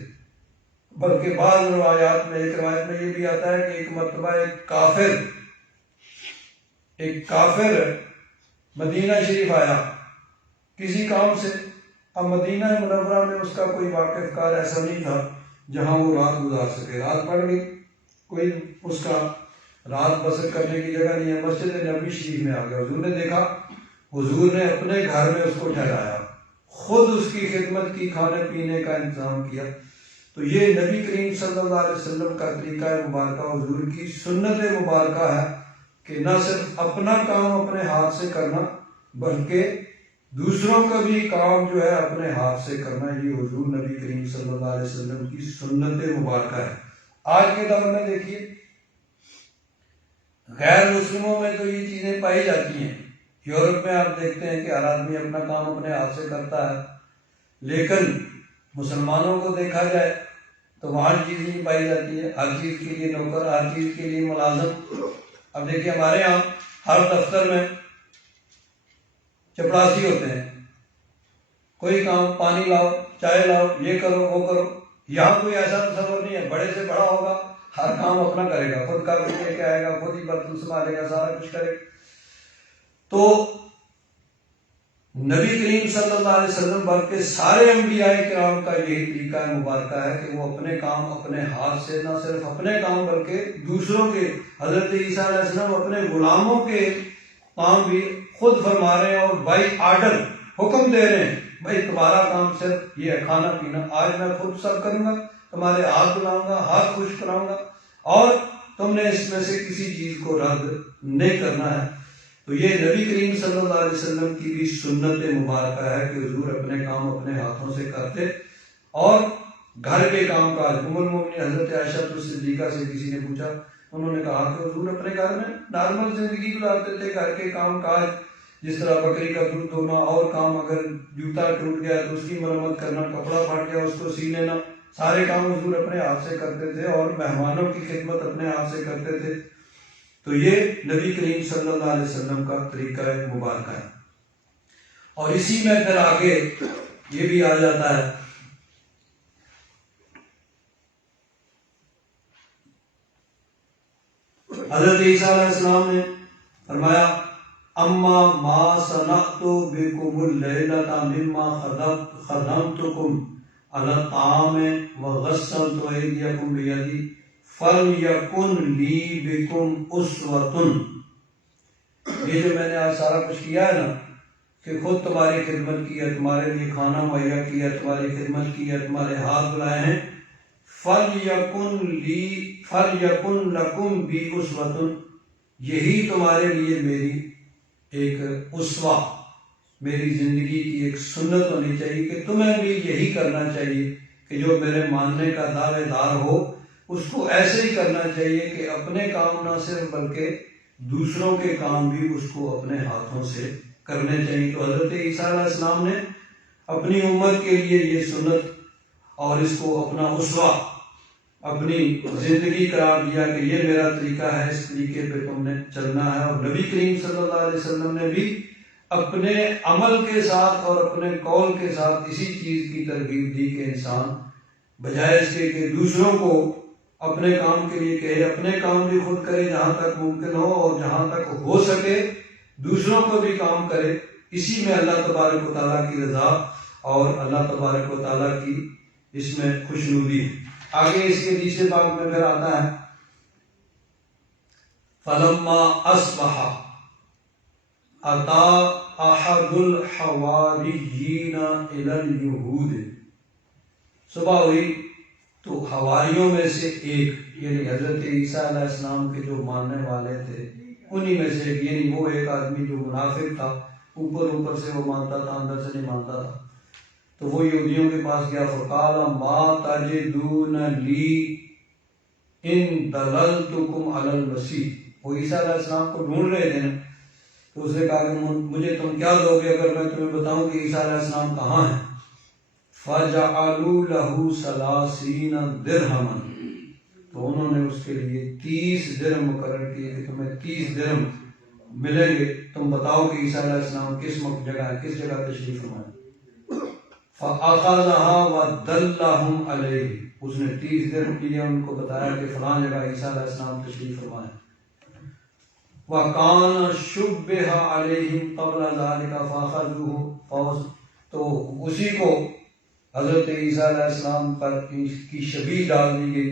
بلکہ بعض روایات میں، ایک روایت میں یہ بھی آتا ہے کہ ایک مرتبہ ایک کافر مدینہ شریف آیا کسی کام سے، اب مدینہ منورہ میں اس کا کوئی واقف کار ایسا نہیں تھا جہاں وہ رات گزار سکے، رات پڑ گئی، کوئی اس کا رات بسر کرنے کی جگہ نہیں ہے، مسجد نبوی شریف میں آ گیا، حضور نے دیکھا حضور نے اپنے گھر میں اس کو ٹھہرایا، خود اس کی خدمت کی، کھانے پینے کا انتظام کیا۔ تو یہ نبی کریم صلی اللہ علیہ وسلم کا طریقہ مبارکہ، حضور کی سنت مبارکہ ہے کہ نہ صرف اپنا کام اپنے ہاتھ سے کرنا بلکہ دوسروں کا بھی کام جو ہے اپنے ہاتھ سے کرنا۔ یہ حضور نبی کریم صلی اللہ علیہ وسلم کی سنت مبارکہ ہے۔ آج کے دور میں دیکھیے غیر مسلموں میں تو یہ چیزیں پائی جاتی ہیں۔ یورپ میں آپ دیکھتے ہیں کہ ہر آدمی اپنا کام اپنے ہاتھ سے کرتا ہے، لیکن مسلمانوں کو دیکھا جائے تو وہاں چیز نہیں پائی جاتی ہے، ہر چیز کے لیے نوکر، ہر چیز کے لیے ملازم۔ اب دیکھیے ہمارے یہاں ہر دفتر میں چپڑاسی ہوتے ہیں، کوئی کام پانی لاؤ، چائے لاؤ، یہ کرو وہ کرو۔ یہاں کوئی ایسا تصور نہیں ہے، بڑے سے بڑا ہوگا ہر کام اپنا کرے گا، خود کا بھی لے کے آئے گا، خود ہی برتن سنبھالے گا، سارا کچھ کرے گا۔ تو نبی کریم صلی اللہ علیہ وسلم بلکہ سارے انبیاء کرام کا یہی طریقہ مبارکہ ہے کہ وہ اپنے کام اپنے ہاتھ سے، نہ صرف اپنے کام بلکہ دوسروں کے، حضرت عیسیٰ علیہ السلام اپنے غلاموں کے کام بھی خود فرما رہے ہیں اور بائی آرڈر حکم دے رہے ہیں، بھائی تمہارا کام صرف یہ ہے کھانا پینا، آج میں خود سب کروں گا، تمہارے ہاتھ دھلاؤں گا، ہاتھ خشک کراؤں گا، اور تم نے اس میں سے کسی چیز کو رد نہیں کرنا ہے۔ تو یہ نبی کریم صلی اللہ علیہ وسلم کی بھی سنت مبارکہ ہے کہ حضور اپنے کام اپنے ہاتھوں سے کرتے، اور گھر کے کام کاج۔ ام المومنین حضرت عائشہ صدیقہ سے کسی نے پوچھا، انہوں نے کہا کہ حضور اپنے گھر میں نارمل زندگی گزارتے تھے، گھر کے کام کاج جس طرح بکری کا دودھ دھونا، اور کام، اگر جوتا ٹوٹ گیا تو اس کی مرمت کرنا، کپڑا پھٹ گیا اس کو سی لینا، سارے کام حضور اپنے ہاتھ سے کرتے تھے، اور مہمانوں کی خدمت اپنے ہاتھ سے کرتے تھے۔ تو یہ نبی کریم صلی اللہ علیہ وسلم کا طریقہ مبارکہ ہے۔ اور اسی میں پھر آگے یہ بھی آ جاتا ہے حضرت عیسیٰ علیہ السلام نے فرمایا، اما ما صنعت بكم الليلة مما خدمتكم على الطعام وغسلت أيديكم بيدي فَلْيَكُنْ لِي بِكُمْ أُسْوَةٌ۔ یہ جو میں نے آج سارا کچھ کیا ہے نا، کہ خود تمہاری خدمت کی ہے، تمہارے لیے کھانا مہیا کیا، تمہاری خدمت کی ہے، تمہارے ہاتھ دھلائے ہیں، فَلْيَكُنْ لَكُمْ بِي أُسْوَةٌ، یہی تمہارے لیے میری ایک اسوہ، میری زندگی کی ایک سنت ہونی چاہیے کہ تمہیں بھی یہی کرنا چاہیے، کہ جو میرے ماننے کا دعوے دار ہو اس کو ایسے ہی کرنا چاہیے کہ اپنے کام نہ صرف بلکہ دوسروں کے کام بھی اس کو اپنے ہاتھوں سے کرنے چاہیے۔ تو حضرت عیسیٰ علیہ السلام نے اپنی امت کے لیے یہ سنت اور اس کو اپنا اسوہ، اپنی زندگی قرار دیا کہ یہ میرا طریقہ ہے، اس طریقے پہ تم نے چلنا ہے۔ اور نبی کریم صلی اللہ علیہ وسلم نے بھی اپنے عمل کے ساتھ اور اپنے قول کے ساتھ اسی چیز کی ترغیب دی کہ انسان بجائے اس کے کہ دوسروں کو اپنے کام کے لیے کہے، اپنے کام بھی خود کرے جہاں تک ممکن ہو، اور جہاں تک ہو سکے دوسروں کو بھی کام کرے۔ اسی میں اللہ تبارک و تعالیٰ کی رضا اور اللہ تبارک و تعالیٰ کی اس میں خوشنودی ہے۔ آگے اس کے تیسرے باب میں پھر آتا ہے، فَلَمَّا أَصْبَحَ أَتَى أَحَدُ الْحَوَارِيِّينَ إِلَى الْيَهُودِ، صبح ہوئی تو حواریوں میں سے ایک، یعنی حضرت عیسیٰ علیہ السلام کے جو ماننے والے تھے انہی میں سے ایک، یعنی وہ ایک آدمی جو منافق تھا، اوپر سے وہ مانتا تھا، اندر سے نہیں مانتا تھا، تو وہ یہودیوں کے پاس گیا، فقال ما تجدون لی ان دللتکم علی المسیح، وہ عیسیٰ علیہ السلام کو ڈھونڈ رہے تھے، تو اس نے کہا کہ مجھے تم کیا دو گے اگر میں تمہیں بتاؤں کہ عیسیٰ علیہ السلام کہاں ہیں؟ فَجَعَلُوا لَهُ 30 دِرْهَمًا، تو انہوں نے اس کے لیے 30 درہم مقرر کیے کہ تمہیں 30 درہم ملیں گے، تم بتاؤ کہ عیسیٰ علیہ السلام کس جگہ ہے، کس جگہ تشریف فرمائے۔ فَأَخَذَهَا وَدَلَّهُمْ عَلَيْهِ، اس نے 30 درہم کے لیے ان کو بتایا کہ فلاں جگہ عیسیٰ علیہ السلام تشریف فرمائے۔ وَكَانَ شُبِّهَ عَلَيْهِمْ قَبْلَ ذَلِكَ فَأَخَذُوهُ، تو اسی کو حضرت عیسیٰ علیہ السلام پر کی شبیہ ڈال دی گئی،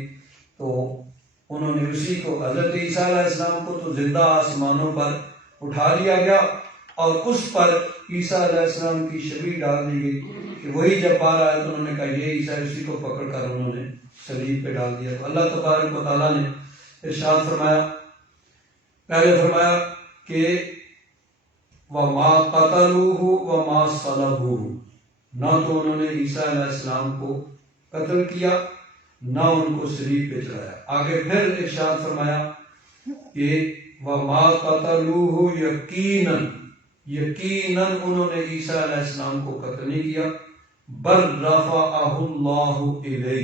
تو انہوں نے اسی کو، حضرت عیسیٰ علیہ السلام کو تو زندہ آسمانوں پر اٹھا لیا گیا، اور اس پر عیسیٰ علیہ السلام کی شبیہ ڈال دی گئی کہ وہی جب باہر آئے تو انہوں نے کہا یہ عیسیٰ، اسی کو پکڑ کر انہوں نے صلیب پہ ڈال دیا۔ تو اللہ تبارک و تعالیٰ نے ارشاد فرمایا، پہلے فرمایا کہ وَمَا قَتَلُوهُ وَمَا صَلَبُوهُ، نہ تو انہوں نے عیسیٰ علیہ السلام کو قتل کیا نہ ان کو صلیب پہ چڑھایا۔ آگے پھر ارشاد فرمایا کہ وَمَا قَتَلُوهُ یقیناً انہوں نے عیسیٰ علیہ السلام کو قتل نہیں کیا، بل رفعہ اللہ الیہ،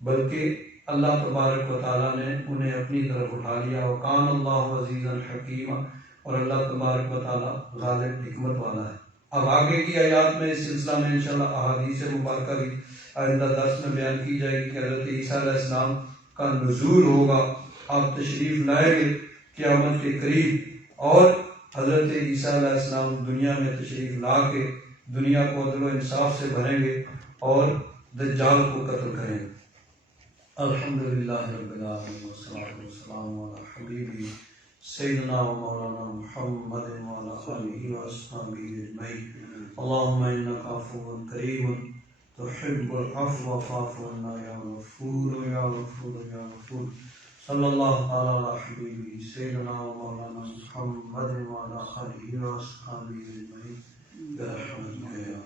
بلکہ اللہ تبارک و تعالیٰ نے انہیں اپنی طرف اٹھا لیا۔ وکان اللہ عزیزا حکیما، اور اللہ تبارک و تعالیٰ غالب حکمت والا ہے۔ اب آگے کی آیات میں اس سلسلہ میں انشاءاللہ احادیث مبارکہ بھی آئندہ درس میں بیان کی جائے گی کہ حضرت عیسیٰ علیہ السلام کا نزول ہوگا، آپ تشریف لائیں گے قیامت کے قریب، اور حضرت عیسیٰ علیہ السلام دنیا میں تشریف لا کے دنیا کو عدل و انصاف سے بھریں گے اور دجال کو قتل کریں گے۔ الحمدللہ رب العالمین والصلاة والسلام علی حبیبی سیدنا و مولانا محمد وعلی آلہ واصحابہ اجمعین۔ اللہم انک عفو کریم تحب العفو فاعف عنا یا غفور یا غفور یا غفور۔ صلی اللہ تعالی علی حبیبی سیدنا و مولانا محمد وعلی آلہ واصحابہ اجمعین برحمتک یا